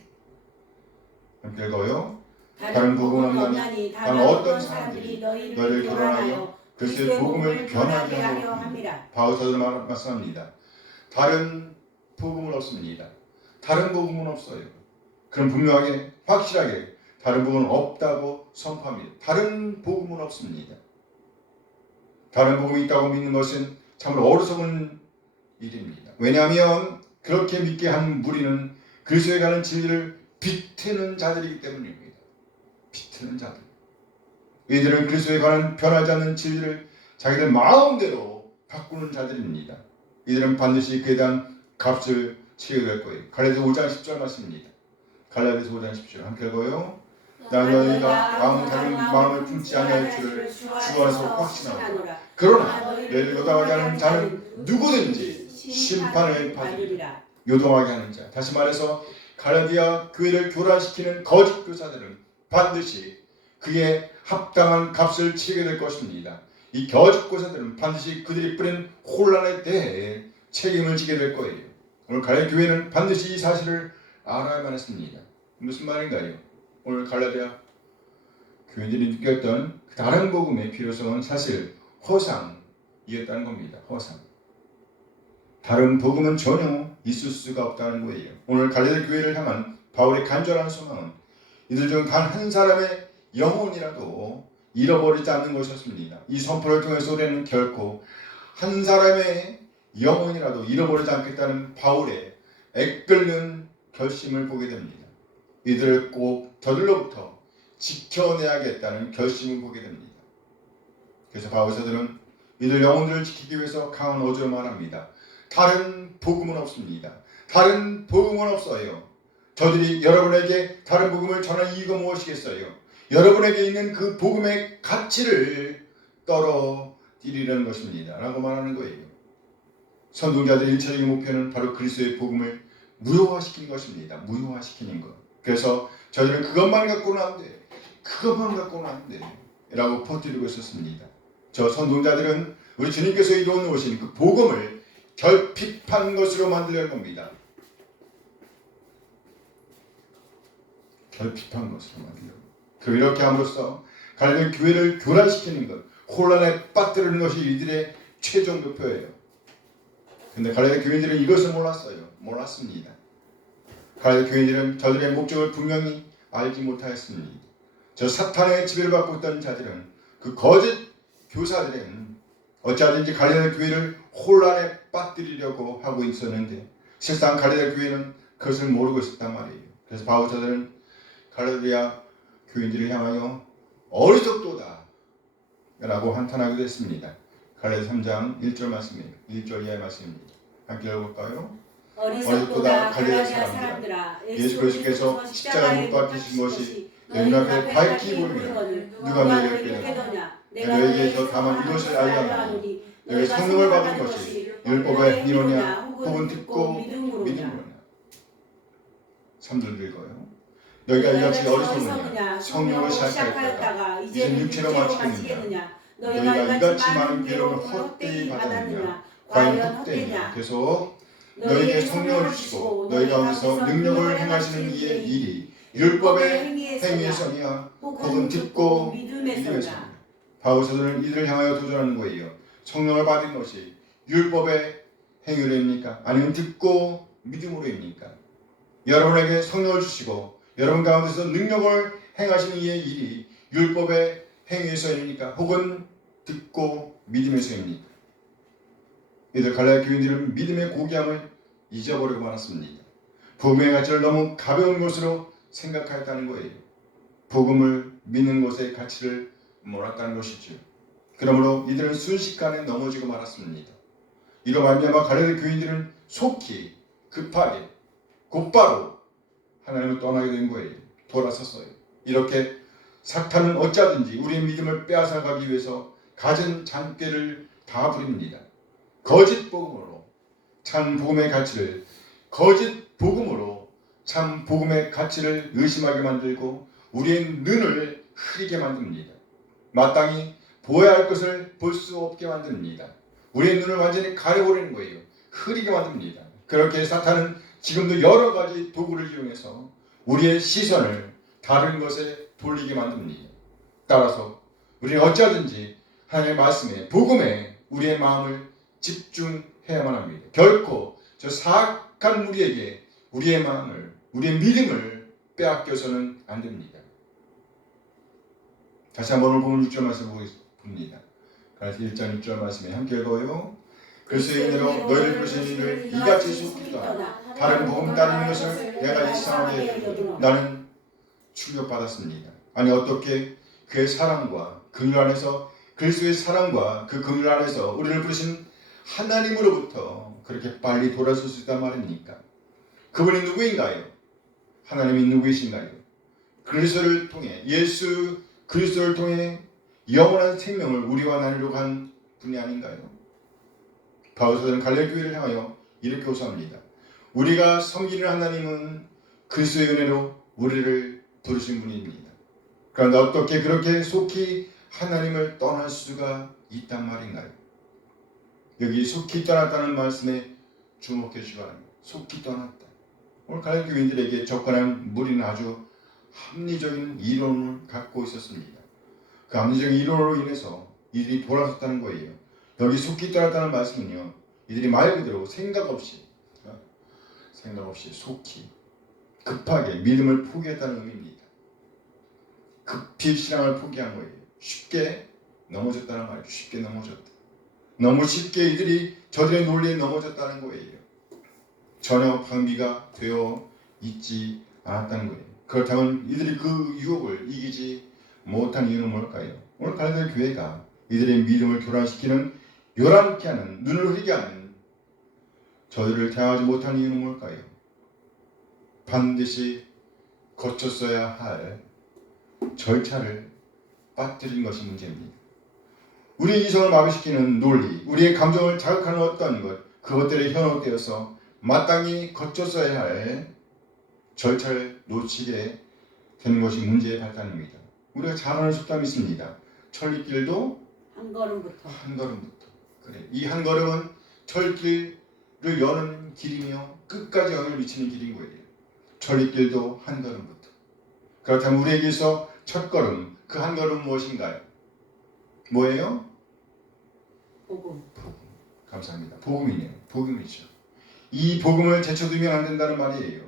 함께 읽어요. 다른 복음은 없나니 다른 어떤 사람들이 너희를 교란하여 그리스도의 복음을 변하게 하려 함이라. 바울 사도는 말씀합니다. 다른 복음은 없습니다. 다른 복음은 없어요. 그럼 분명하게 확실하게 다른 복음은 없다고 선포합니다. 다른 복음은 없습니다. 다른 복음이 있다고 믿는 것은 참으로 어리석은 일입니다. 왜냐하면 그렇게 믿게 한 무리는 그리스도에 가는 진리를 비트는 자들이기 때문입니다. 비트는 자들. 이들은 그리스도에 관한 변하지 않는 진리를 자기들 마음대로 바꾸는 자들입니다. 이들은 반드시 그에 대한 값을 치르게 될 거예요. 갈라디아서 5장 10절 말씀입니다. 갈라디아서 5장 10절 함께 읽어요. 나 너희가 아무 다른 마음을 품지 아니할 줄을 주 안에서 확신하노라. 그러나 너희를 요동하게 하는 자는 누구든지 심판을 받으리라. 요동하게 하는 자. 다시 말해서 갈라디아 교회를 교란시키는 거짓 교사들은 반드시 그에 합당한 값을 치르게 될 것입니다. 이 거짓 교사들은 반드시 그들이 뿌린 혼란에 대해 책임을 지게 될 거예요. 오늘 갈라디아 교회는 반드시 이 사실을 알아야만 했습니다. 무슨 말인가요? 오늘 갈라디아 교인들이 느꼈던 다른 복음의 필요성은 사실 허상이었다는 겁니다. 허상. 다른 복음은 전혀 있을 수가 없다는 거예요. 오늘 갈라디아 교회를 향한 바울의 간절한 소망은 이들 중 단 한 사람의 영혼이라도 잃어버리지 않는 것이었습니다. 이 선포를 통해서 우리는 결코 한 사람의 영혼이라도 잃어버리지 않겠다는 바울의 애끓는 결심을 보게 됩니다. 이들을 꼭 저들로부터 지켜내야겠다는 결심을 보게 됩니다. 그래서 바울 사도는 이들 영혼들을 지키기 위해서 강한 어조로 말합니다. 다른 복음은 없습니다. 다른 복음은 없어요. 저들이 여러분에게 다른 복음을 전할 이유가 무엇이겠어요? 여러분에게 있는 그 복음의 가치를 떨어뜨리려는 것입니다. 라고 말하는 거예요. 선동자들의 1차적인 목표는 바로 그리스도의 복음을 무효화시키는 것입니다. 무효화시키는 것. 그래서 저들은 그것만 갖고는 안 돼. 그것만 갖고는 안 돼 라고 퍼뜨리고 있었습니다. 저 선동자들은 우리 주님께서 이루어 오신 그 복음을 결핍한 것으로 만들려는 겁니다. 결핍한 것으로 만들려고. 그 이렇게 함으로써 갈릴리 교회를 교란시키는 것, 혼란에 빠뜨리는 것이 이들의 최종 목표예요. 근데 갈릴리 교인들은 이것을 몰랐습니다. 갈릴리 교인들은 저들의 목적을 분명히 알지 못하였습니다. 저 사탄의 지배를 받고 있던 자들은, 그 거짓 교사들은 어찌하든지 갈릴리 교회를 혼란에 빠뜨리려고 하고 있었는데, 실상 갈릴리 교회는 그것을 모르고 있었단 말이에요. 그래서 바울사들은 갈릴리아 교인들을 향하여 어리석도다 라고 한탄하기도 했습니다. 갈릴리 3장 1절 말씀이에요. 1절 이하의 말씀입니다. 함께 읽어볼까요? 어리석도다 갈라디아 사람들아, 예수 그리스도께서 십자가에 못 박히신 것이 너희 앞에 밝히 보이면 누가 너희를 깨닫느냐? 내가 너희에게서 다만 이것을 알게 하노니 너희가 성령을 받은 것이 율법의 행위로냐 혹은 듣고 믿음으로냐. 3절 읽어요. 너희가 이같이 어리석으냐? 성령을 시작하였다가 이제 육체로 마치겠느냐? 너희가 이같이 많은 괴로움을 헛되이 받았느냐? 과연 헛되냐? 그래서 너희에게 성령을 주시고 너희 가운데서 능력을 행하시는 이의 일이 율법의 행위에서냐 혹은 듣고 믿음에서냐. 바울사도는 이들을 향하여 도전하는 거예요. 성령을 받은 것이 율법의 행위로입니까? 아니면 듣고 믿음으로입니까? 여러분에게 성령을 주시고 여러분 가운데서 능력을 행하시는 이의 일이 율법의 행위에서입니까? 혹은 듣고 믿음에서입니까? 이들 갈라디아 교인들은 믿음의 고귀함을 잊어버리고 말았습니다. 복음의 가치를 너무 가벼운 것으로 생각하였다는 거예요. 복음을 믿는 것의 가치를 몰랐다는 것이죠. 그러므로 이들은 순식간에 넘어지고 말았습니다. 이로 말미암아 갈라디아 교인들은 속히 급하게 곧바로 하나님을 떠나게 된 거예요. 돌아섰어요. 이렇게 사탄은 어찌하든지 우리의 믿음을 빼앗아가기 위해서 갖은 장깨를 다 부립니다. 거짓 복음으로 참 복음의 가치를, 거짓 복음으로 참 복음의 가치를 의심하게 만들고 우리의 눈을 흐리게 만듭니다. 마땅히 보아야 할 것을 볼 수 없게 만듭니다. 우리의 눈을 완전히 가려버리는 거예요. 흐리게 만듭니다. 그렇게 사탄은 지금도 여러 가지 도구를 이용해서 우리의 시선을 다른 것에 돌리게 만듭니다. 따라서 우리는 어찌하든지 하나님의 말씀에, 복음에 우리의 마음을 집중해야만 합니다. 결코 저 사악한 무리에게 우리의 마음을, 우리의 믿음을 빼앗겨서는 안 됩니다. 다시 한번 오늘 보면 6절 말씀 봅니다. 그래서 1장 6절 말씀에 함께 읽어요. 그리스도의 은혜로 너희를 부르신 이를 이같이 속이거나 다른 복음 따르는 것을 내가 이상하게 여기고 나는 충격받았습니다. 아니 어떻게 그의 사랑과 긍휼 안에서, 그리스도의 사랑과 그 긍휼 안에서 우리를 부르신 하나님으로부터 그렇게 빨리 돌아설 수 있단 말입니까? 그분이 누구인가요? 하나님이 누구이신가요? 그리스도를 통해, 예수 그리스도를 통해 영원한 생명을 우리와 나누려고 한 분이 아닌가요? 바울사도는 갈릴리 교회를 향하여 이렇게 호소합니다. 우리가 섬기는 하나님은 그리스도의 은혜로 우리를 부르신 분입니다. 그런데 어떻게 그렇게 속히 하나님을 떠날 수가 있단 말인가요? 여기 속히 떠났다는 말씀에 주목해 주시기 바랍니다. 속히 떠났다. 오늘 갈릴리 교인들에게 접근한 무리는 아주 합리적인 이론을 갖고 있었습니다. 그 합리적인 이론으로 인해서 이들이 돌아섰다는 거예요. 여기 속히 떠났다는 말씀은요, 이들이 말 그대로 생각 없이 속히 급하게 믿음을 포기했다는 의미입니다. 급히 신앙을 포기한 거예요. 쉽게 넘어졌다는 말이죠. 쉽게 넘어졌다. 너무 쉽게 이들이 저들의 논리에 넘어졌다는 거예요. 전혀 방비가 되어 있지 않았다는 거예요. 그렇다면 이들이 그 유혹을 이기지 못한 이유는 뭘까요? 오늘 갈릴리 교회가 이들의 믿음을 교란시키는, 요란케 하는, 눈을 흐리게 하는 저들을 대하지 못한 이유는 뭘까요? 반드시 거쳤어야 할 절차를 빠뜨린 것이 문제입니다. 우리의 이성을 마비시키는 논리, 우리의 감정을 자극하는 어떤 것, 그것들에 현혹되어서 마땅히 거쳤어야 할 절차를 놓치게 되는 것이 문제의 발단입니다. 우리가 잘 아는 속담이 있습니다. 철길도 한 걸음부터. 한 걸음부터. 그래. 이 한 걸음은 철길을 여는 길이며 끝까지 영향을 미치는 길인 거예요. 철길도 한 걸음부터. 그렇다면 우리에게서 첫 걸음, 그 한 걸음은 무엇인가요? 뭐예요? 복음. 감사합니다. 복음이네요. 복음이죠. 이 복음을 제쳐두면 안 된다는 말이에요.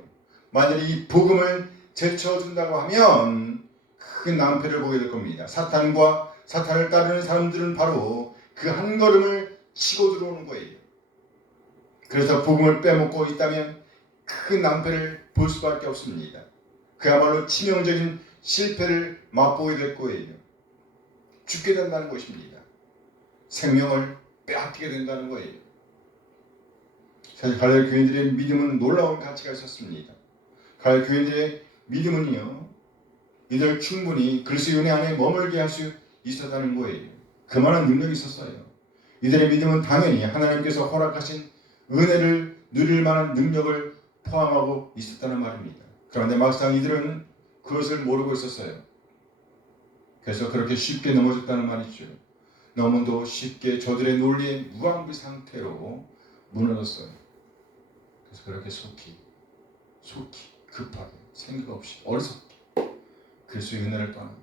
만약 이 복음을 제쳐둔다고 하면 큰 낭패를 보게 될 겁니다. 사탄과 사탄을 따르는 사람들은 바로 그 한 걸음을 치고 들어오는 거예요. 그래서 복음을 빼먹고 있다면 큰 낭패를 볼 수밖에 없습니다. 그야말로 치명적인 실패를 맛보게 될 거예요. 죽게 된다는 것입니다. 생명을 빼앗기게 된다는 거예요. 사실 갈라디아 교인들의 믿음은 놀라운 가치가 있었습니다. 갈라디아 교인들의 믿음은요, 이들 충분히 그리스도의 은혜 안에 머물게 할 수 있었다는 거예요. 그만한 능력이 있었어요. 이들의 믿음은 당연히 하나님께서 허락하신 은혜를 누릴 만한 능력을 포함하고 있었다는 말입니다. 그런데 막상 이들은 그것을 모르고 있었어요. 그래서 그렇게 쉽게 넘어졌다는 말이죠. 너무도 쉽게 저들의 논리에 무방비 상태로 무너졌어요. 그래서 그렇게 속히 급하게 생각 없이 어리석게 그리스도의 은혜를 떠나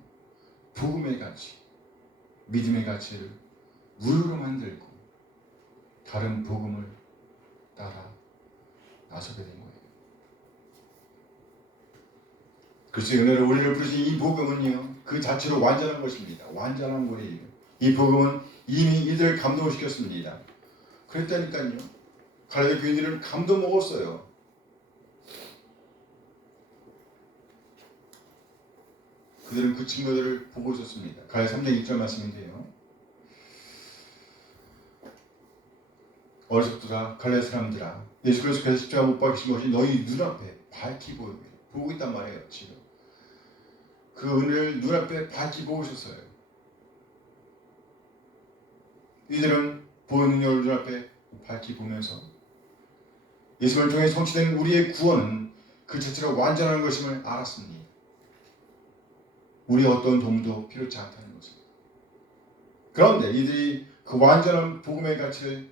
복음의 가치, 믿음의 가치를 무료로 만들고 다른 복음을 따라 나서게 된 거예요. 그리스도의 은혜로 우리를 부르신 이 복음은요, 그 자체로 완전한 것입니다. 완전한 거예요. 이 복음은 이미 이들을 감동시켰습니다. 그랬다니까요. 갈라디아 교인들은 감동 먹었어요. 그들은 그 친구들을 보고 있었습니다. 갈라디아 3장 1절 말씀인데요. 어리석도다 갈라디아 사람들아, 예수 그리스도께서 십자가 못 박히신 것이 너희 눈앞에 밝히 보고 있단 말이에요. 지금 그 은혜를 눈앞에 밝히 보고 있었어요. 이들은 보이는 능력을 눈앞에 밝히 보면서 예수를 통해 성취된 우리의 구원은 그 자체로 완전한 것임을 알았습니다. 우리 어떤 도움도 필요치 않다는 것입니다. 그런데 이들이 그 완전한 복음의 가치를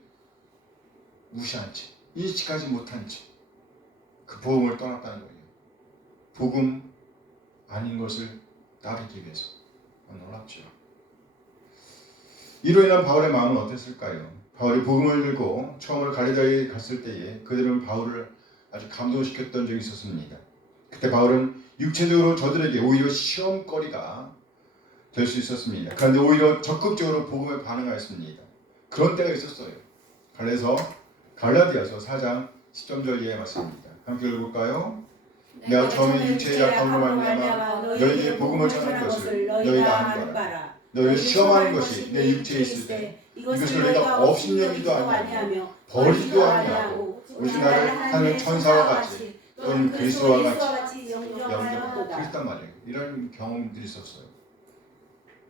무시한 채, 인식하지 못한 채 그 복음을 떠났다는 거예요. 복음 아닌 것을 따르기 위해서. 놀랍죠. 이로 인한 바울의 마음은 어땠을까요? 바울이 복음을 들고 처음으로 갈라디아에 갔을 때에 그들은 바울을 아주 감동시켰던 적이 있었습니다. 그때 바울은 육체적으로 저들에게 오히려 시험거리가 될 수 있었습니다. 그런데 오히려 적극적으로 복음에 반응하였습니다. 그런 때가 있었어요. 갈라디아서 4장 10절 이하의 말씀입니다. 함께 읽어볼까요? 내가 처음에 육체의 약함으로 말미암아 너희에게 복음을 전한 것을 너희가 아는 바라. 너희를 시험하는 것이 내 육체에 있을 때 이것을 너희가 업신여기도 아니하며 버리지도 아니하고 오직 나를 하는 천사와 같이 또는 그리스도와 같이 영접했단 말이에요. 이런 경험들이 있었어요.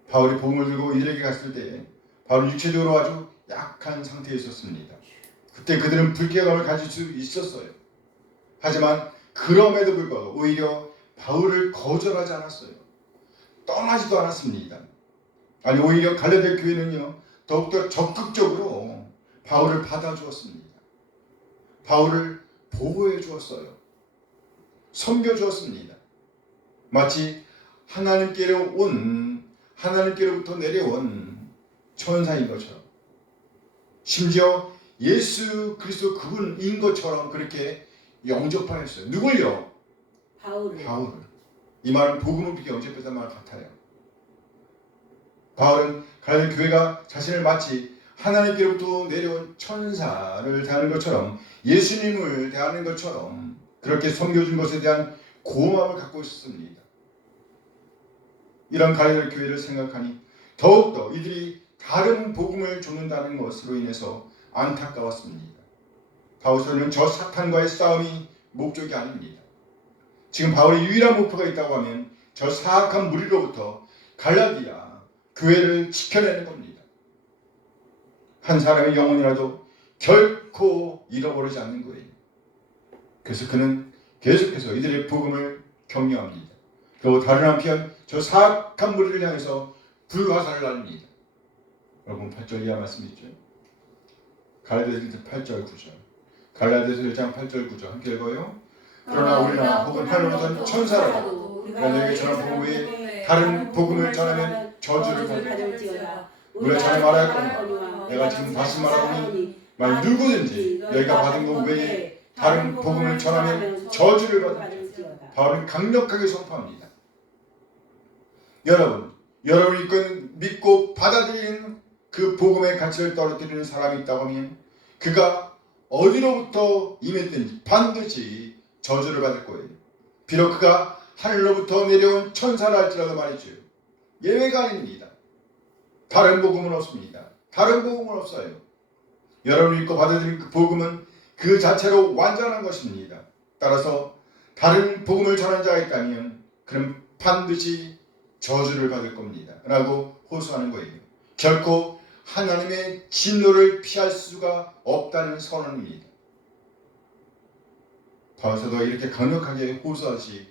바울이 복음을 들고 이들에게 갔을 때 바울은 육체적으로 아주 약한 상태에 있었습니다. 그때 그들은 불쾌감을 가질 수 있었어요. 하지만 그럼에도 불구하고 오히려 바울을 거절하지 않았어요. 떠나지도 않았습니다. 아니 오히려 갈라디아 교회는요 더욱더 적극적으로 바울을 받아주었습니다. 바울을 보호해 주었어요. 섬겨 주었습니다. 마치 하나님께로부터 내려온 천사인 것처럼, 심지어 예수 그리스도 그분인 것처럼 그렇게 영접하였어요. 누굴요? 바울을. 이 말은 복음을 그렇게 영접했다는 말 같아요. 바울은 갈라디아 교회가 자신을 마치 하나님께로부터 내려온 천사를 대하는 것처럼, 예수님을 대하는 것처럼 그렇게 섬겨준 것에 대한 고마움을 갖고 있었습니다. 이런 갈라디아 교회를 생각하니 더욱더 이들이 다른 복음을 줬는다는 것으로 인해서 안타까웠습니다. 바울서는 저 사탄과의 싸움이 목적이 아닙니다. 지금 바울의 유일한 목표가 있다고 하면 저 사악한 무리로부터 갈라디아 교회를 지켜내는 겁니다. 한 사람의 영혼이라도 결코 잃어버리지 않는 거예요. 그래서 그는 계속해서 이들의 복음을 격려합니다. 또 다른 한편 저 사악한 무리를 향해서 불화살을 날립니다. 여러분 8절 이하 말씀 있죠? 갈라디아서 8절 9절. 갈라디아서 1장 8절 9절 함께 읽어요. 그러나 우리나 혹은 하늘로선 천사라도 우리가 너에게 전한 복음 외에 다른 복음을 전하면 저주를 받을지어다. 우리가 전에 말하였거니와 내가 지금 다시 말하노니 만약 누구든지 너희가 받은 것 외에 다른 복음을 전하면 저주를 받을지어다. 바울은 강력하게 선포합니다. 여러분이 믿고 받아들이는 그 복음의 가치를 떨어뜨리는 사람이 있다고 하면 그가 어디로부터 임했든지 반드시 저주를 받을 거예요. 비록 그가 하늘로부터 내려온 천사라 할지라도 말이죠. 예외가 아닙니다. 다른 복음은 없습니다. 다른 복음은 없어요. 여러분이 믿고 받아들인 그 복음은 그 자체로 완전한 것입니다. 따라서 다른 복음을 전한 자가 있다면 그럼 반드시 저주를 받을 겁니다. 라고 호소하는 거예요. 결코 하나님의 진노를 피할 수가 없다는 선언입니다. 바울 사도가 이렇게 강력하게 호소하시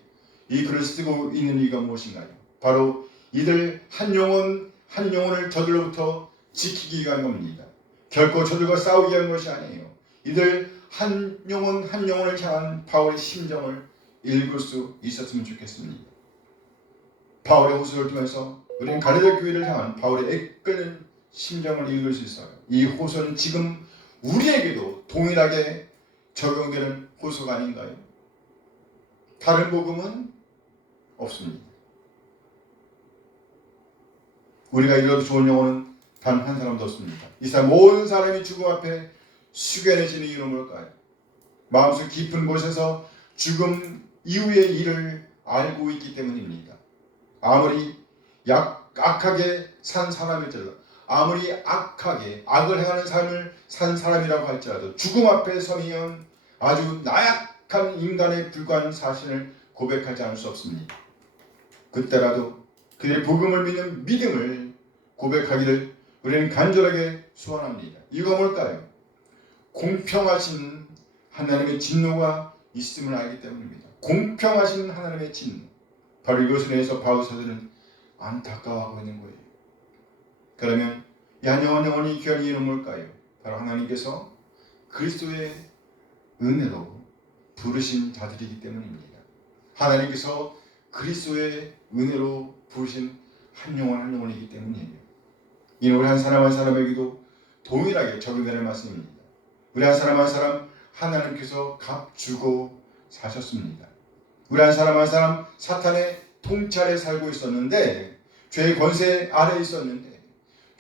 이 글을 쓰고 있는 이유가 무엇인가요? 바로 이들 한 영혼을 저들로부터 지키기 위한 겁니다. 결코 저들과 싸우기 위한 것이 아니에요. 이들 한 영혼을 향한 바울의 심정을 읽을 수 있었으면 좋겠습니다. 바울의 호소를 통해서 우리는 갈라디아 교회를 향한 바울의 애끓는 심정을 읽을 수 있어요. 이 호소는 지금 우리에게도 동일하게 적용되는 호소가 아닌가요? 다른 복음은 없습니다. 우리가 잃어도 좋은 영혼은 단 한 사람도 없습니다. 이 사람 모든 사람이 죽음 앞에 숙연해지는 이유는 뭘까요? 마음속 깊은 곳에서 죽음 이후의 일을 알고 있기 때문입니다. 아무리 악하게 산 사람일지라도 아무리 악하게 악을 행하는 삶을 산 사람이라고 할지라도 죽음 앞에 서면 아주 나약한 인간에 불과한 사실을 고백하지 않을 수 없습니다. 그때라도 그들의 복음을 믿는 믿음을 고백하기를 우리는 간절하게 소원합니다. 이유가 뭘까요? 공평하신 하나님의 진노가 있음을 알기 때문입니다. 공평하신 하나님의 진노. 바로 이것을 위해서 바울 사도는 안타까워하고 있는 거예요. 그러면 이 한 영혼이 귀한 이유는 뭘까요? 바로 하나님께서 그리스도의 은혜로 부르신 자들이기 때문입니다. 하나님께서 그리스도의 은혜로 부르신 한 영혼이기 때문이에요. 이는 우리 한 사람 한 사람에게도 동일하게 적용되는 말씀입니다. 우리 한 사람 한 사람 하나님께서 값 주고 사셨습니다. 우리 한 사람 한 사람 사탄의 통찰에 살고 있었는데 죄의 권세 아래에 있었는데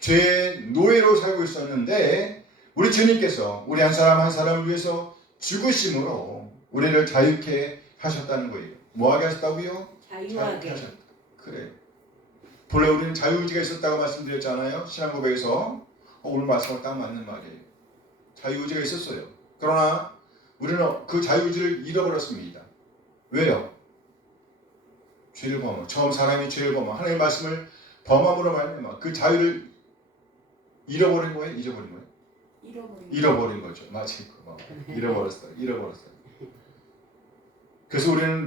죄의 노예로 살고 있었는데 우리 주님께서 우리 한 사람 한 사람을 위해서 죽으심으로 우리를 자유케 하셨다는 거예요. 뭐하게 하셨다고요? 자유하게 하셨다. 그래요. 본래 우리는 자유의지가 있었다고 말씀드렸잖아요. 신앙 고백에서 오늘 말씀과 딱 맞는 말이에요. 자유의지가 있었어요. 그러나 우리는 그 자유의지를 잃어버렸습니다. 왜요? 죄를 범함. 처음 사람이 죄를 범함. 하나님의 말씀을 범함으로 말미암아 그 자유를 잃어버린 거예요? 잊어버린 거예요? 잃어버린 거죠. 마치 잃어버렸어요. 그래서 우리는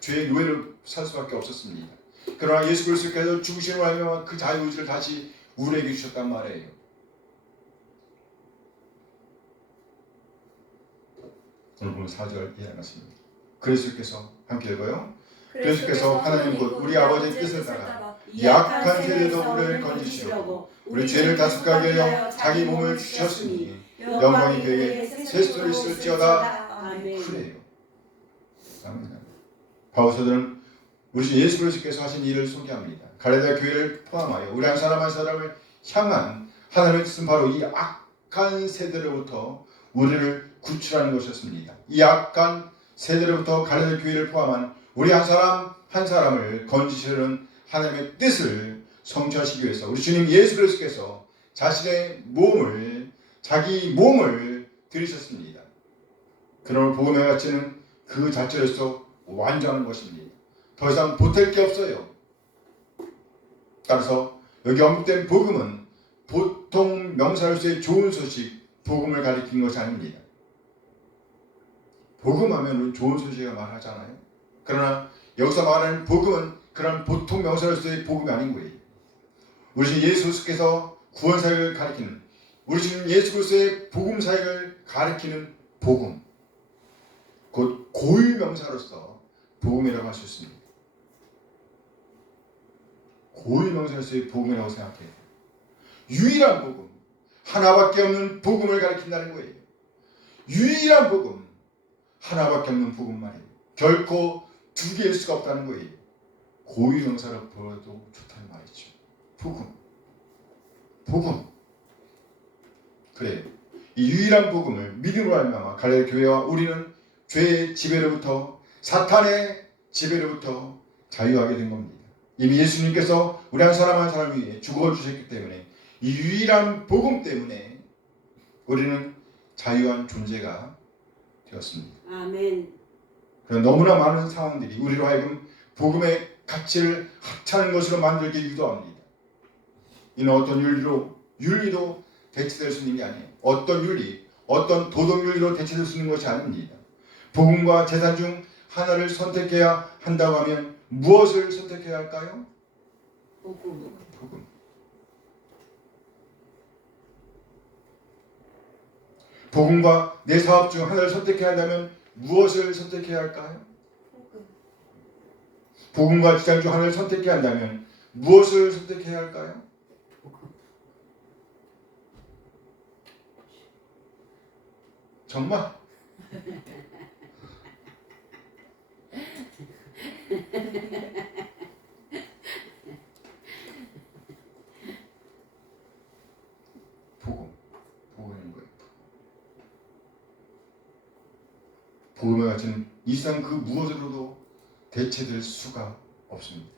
죄의 노예를 살 수밖에 없었습니다. 그러나 예수 그리스도께서 죽으심으로 말미암아 그 자유의지를 다시 우리에게 주셨단 말이에요. 오늘 보면 4절 이해 말씀입니다. 그리스도께서 함께 읽어요. 그리스도께서 하나님 곧 우리 아버지의 뜻을 따라 약한 세대도 우리를 건지시려고 우리 죄를 다스리게 하여 자기 몸을 주셨으니 영광이 그에게 세수로 있을지어다. 아멘. 그래요. 아멘. 바울 사도는 우리 주 예수 그리스도께서 하신 일을 소개합니다. 갈라디아 교회를 포함하여 우리 한 사람 한 사람을 향한 하나님의 뜻은 바로 이 악한 세대로부터 우리를 구출하는 것이었습니다. 이 악한 세대로부터 갈라디아 교회를 포함한 우리 한 사람 한 사람을 건지시려는 하나님의 뜻을 성취하시기 위해서 우리 주님 예수 그리스도께서 자기 몸을 들이셨습니다. 그러므로 복음의 가치는 그 자체로서 완전한 것입니다. 더 이상 보탤 게 없어요. 따라서 여기 언급된 복음은 보통 명사로서의 좋은 소식, 복음을 가리키는 것이 아닙니다. 복음하면 우리 좋은 소식을 말하잖아요. 그러나 여기서 말하는 복음은 그런 보통 명사로서의 복음이 아닌 거예요. 우리 주 예수 그리스도께서 구원 사역을 가리키는, 우리 주 예수 그리스도의 복음 사역을 가리키는 복음, 곧 고유 명사로서 복음이라고 할 수 있습니다. 고유 명사로서의 복음이라고 생각해요. 유일한 복음, 하나밖에 없는 복음을 가리킨다는 거예요. 유일한 복음, 하나밖에 없는 복음만이에요. 결코 두 개일 수가 없다는 거예요. 고유 명사로 보여도 좋다는 말이죠. 복음. 그래요. 이 유일한 복음을 믿음으로 알미암아 갈릴리 교회와 우리는 죄의 지배로부터, 사탄의 지배로부터 자유하게 된 겁니다. 이미 예수님께서 우리 한 사람 한 사람 위해 죽어주셨기 때문에, 이 유일한 복음 때문에 우리는 자유한 존재가 되었습니다. 아멘. 그런 너무나 많은 상황들이 우리로 하여금 복음의 가치를 하찮은 것으로 만들게 유도합니다. 이는 어떤 윤리로 대체될 수 있는 게 아니에요. 어떤 윤리, 어떤 도덕 윤리로 대체될 수 있는 것이 아닙니다. 복음과 제사 중 하나를 선택해야 한다고 하면 무엇을 선택해야 할까요? 복음. 복음과 내 사업 중 하나를 선택해야 한다면 무엇을 선택해야 할까요? 복음과 직장 중 하나를 선택해야 한다면 무엇을 선택해야 할까요? 정말? 복음인 거예요. 복음의 가치는 이 세상 그 무엇으로도 대체될 수가 없습니다.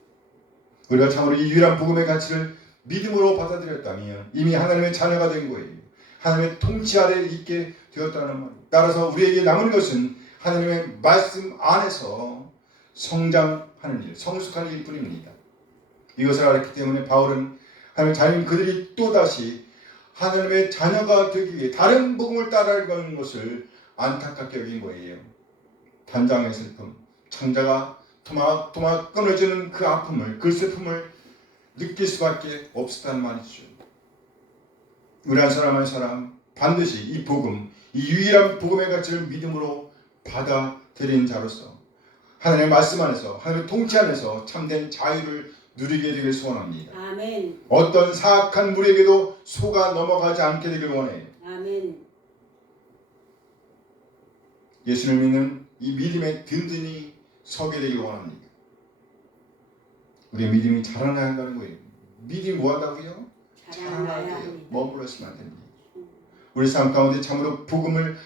우리가 참으로 이 유일한 복음의 가치를 믿음으로 받아들였다면 이미 하나님의 자녀가 된 거예요. 하나님의 통치 아래에 있게 되었다는 말입니다. 따라서 우리에게 남은 것은 하나님의 말씀 안에서 성장하는 일, 성숙하는 일뿐입니다. 이것을 알았기 때문에 바울은 하나님의 자녀인 그들이 또다시 하나님의 자녀가 되기 위해 다른 복음을 따라가는 것을 안타깝게 여긴 거예요. 단장의 슬픔, 창자가 토막 끊어지는 그 아픔을, 그 슬픔을 느낄 수밖에 없었단 말이죠. 우리 한 사람 한 사람 반드시 이 복음, 이 유일한 복음의 가치를 믿음으로 받아들인 자로서 하나님의 말씀 안에서, 하나님의 통치 안에서 참된 자유를 누리게 되길 소원합니다. 아멘. 어떤 사악한 무리에게도 속아 넘어가지 않게 되길 원해요. 아멘. 예수를 믿는 이 믿음에 든든히 서게 되길 원합니다. 우리의 믿음이 자라나야 한다는 거예요. 믿음이 뭐 한다고요? 자라나야 합니다. 머물러 있으면 안 됩니다. 우리 삶 가운데 참으로 복음을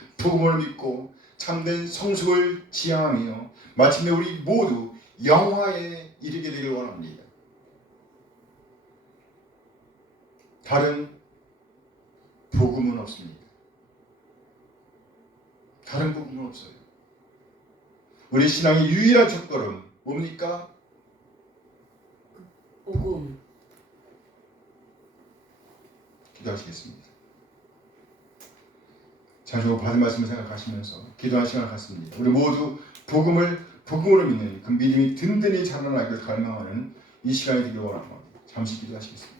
믿고 참된 성숙을 지향하며 마침내 우리 모두 영화에 이르게 되길 원합니다. 다른 복음은 없습니다. 다른 복음은 없어요. 우리 신앙의 유일한 첫걸음 뭡니까? 복음. 기도하시겠습니다. 잠시 받은 말씀을 생각하시면서 기도하는 시간을 갖습니다. 우리 모두 복음으로 믿는 그 믿음이 든든히 자라나기를 갈망하는 이 시간이 되길 원합니다. 잠시 기도하시겠습니다.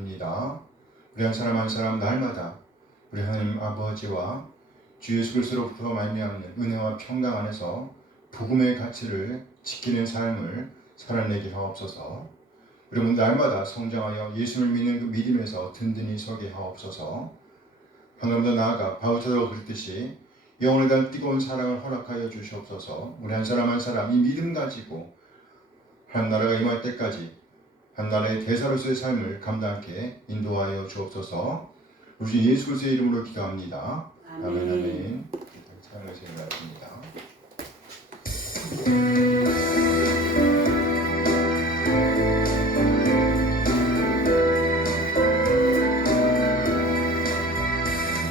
드립니다. 우리 한 사람 한 사람 날마다 우리 하나님 아버지와 주 예수 그리스도로부터 말미암는 은혜와 평강 안에서 복음의 가치를 지키는 삶을 살아내게 하옵소서. 여러분 날마다 성장하여 예수를 믿는 그 믿음에서 든든히 서게 하옵소서. 하나님보다 나아가 바울처럼 그랬듯이 영혼에 대한 뜨거운 사랑을 허락하여 주시옵소서. 우리 한 사람 한 사람 이 믿음 가지고 한 나라가 임할 때까지 한 나라의 대사로서의 삶을 감당하게 인도하여 주옵소서. 우리 주 예수 그리스도의 이름으로 기도합니다. 아멘 아멘. 찬양을 시작하겠습니다.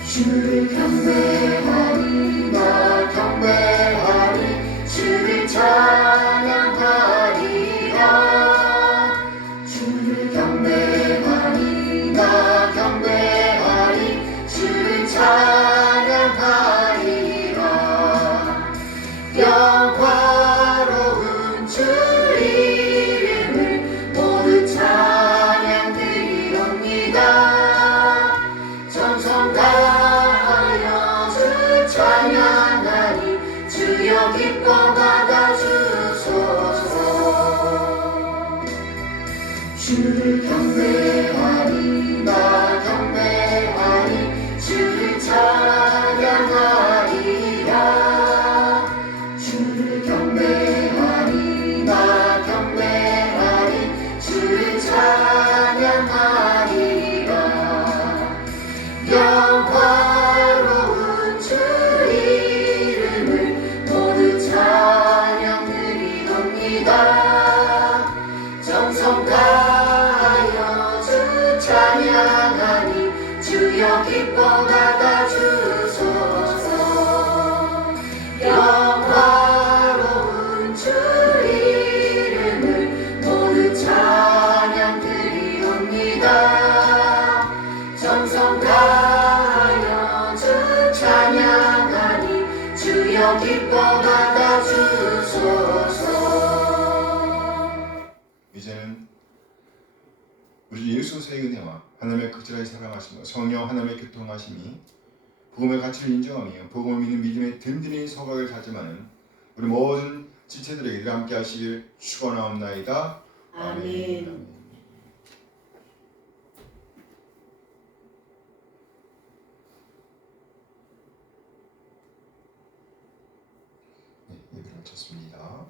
주를 경배하리 나 경배하리 주를 찬양하리라 주를 경배하리 나 경배하리 주를 찬양하리라 영화로운 주 이름을 모두 찬양 드리옵니다 정성 다하여 주 찬양하니 주여 기뻐 받아주소서 주를 경배하리 나 경배하리 주를 찬양하리라 주를 경배하리 나 경배하리 주를 찬양하리라 영화로운 주 이름을 모두 찬양 드리옵니다 정성 다하여 주 찬양하니 주여 기뻐 받아주소서 영화로운 주 이름을 모두 찬양 드리옵니다 정성 다하여 주 찬양하니 주여 기뻐 받아주소서 이제는 우리 예수 그리스도의 은혜와 하나님의 극진하게 사랑하심과 성령 하나님의 교통하심이 복음의 가치를 인정하며 복음을 믿는 믿음의 든든히 서각을 다짐하는 우리 모든 지체들에게 함께 하시길 축원하옵나이다. 아멘. 아멘. 네, 예배를 마쳤습니다.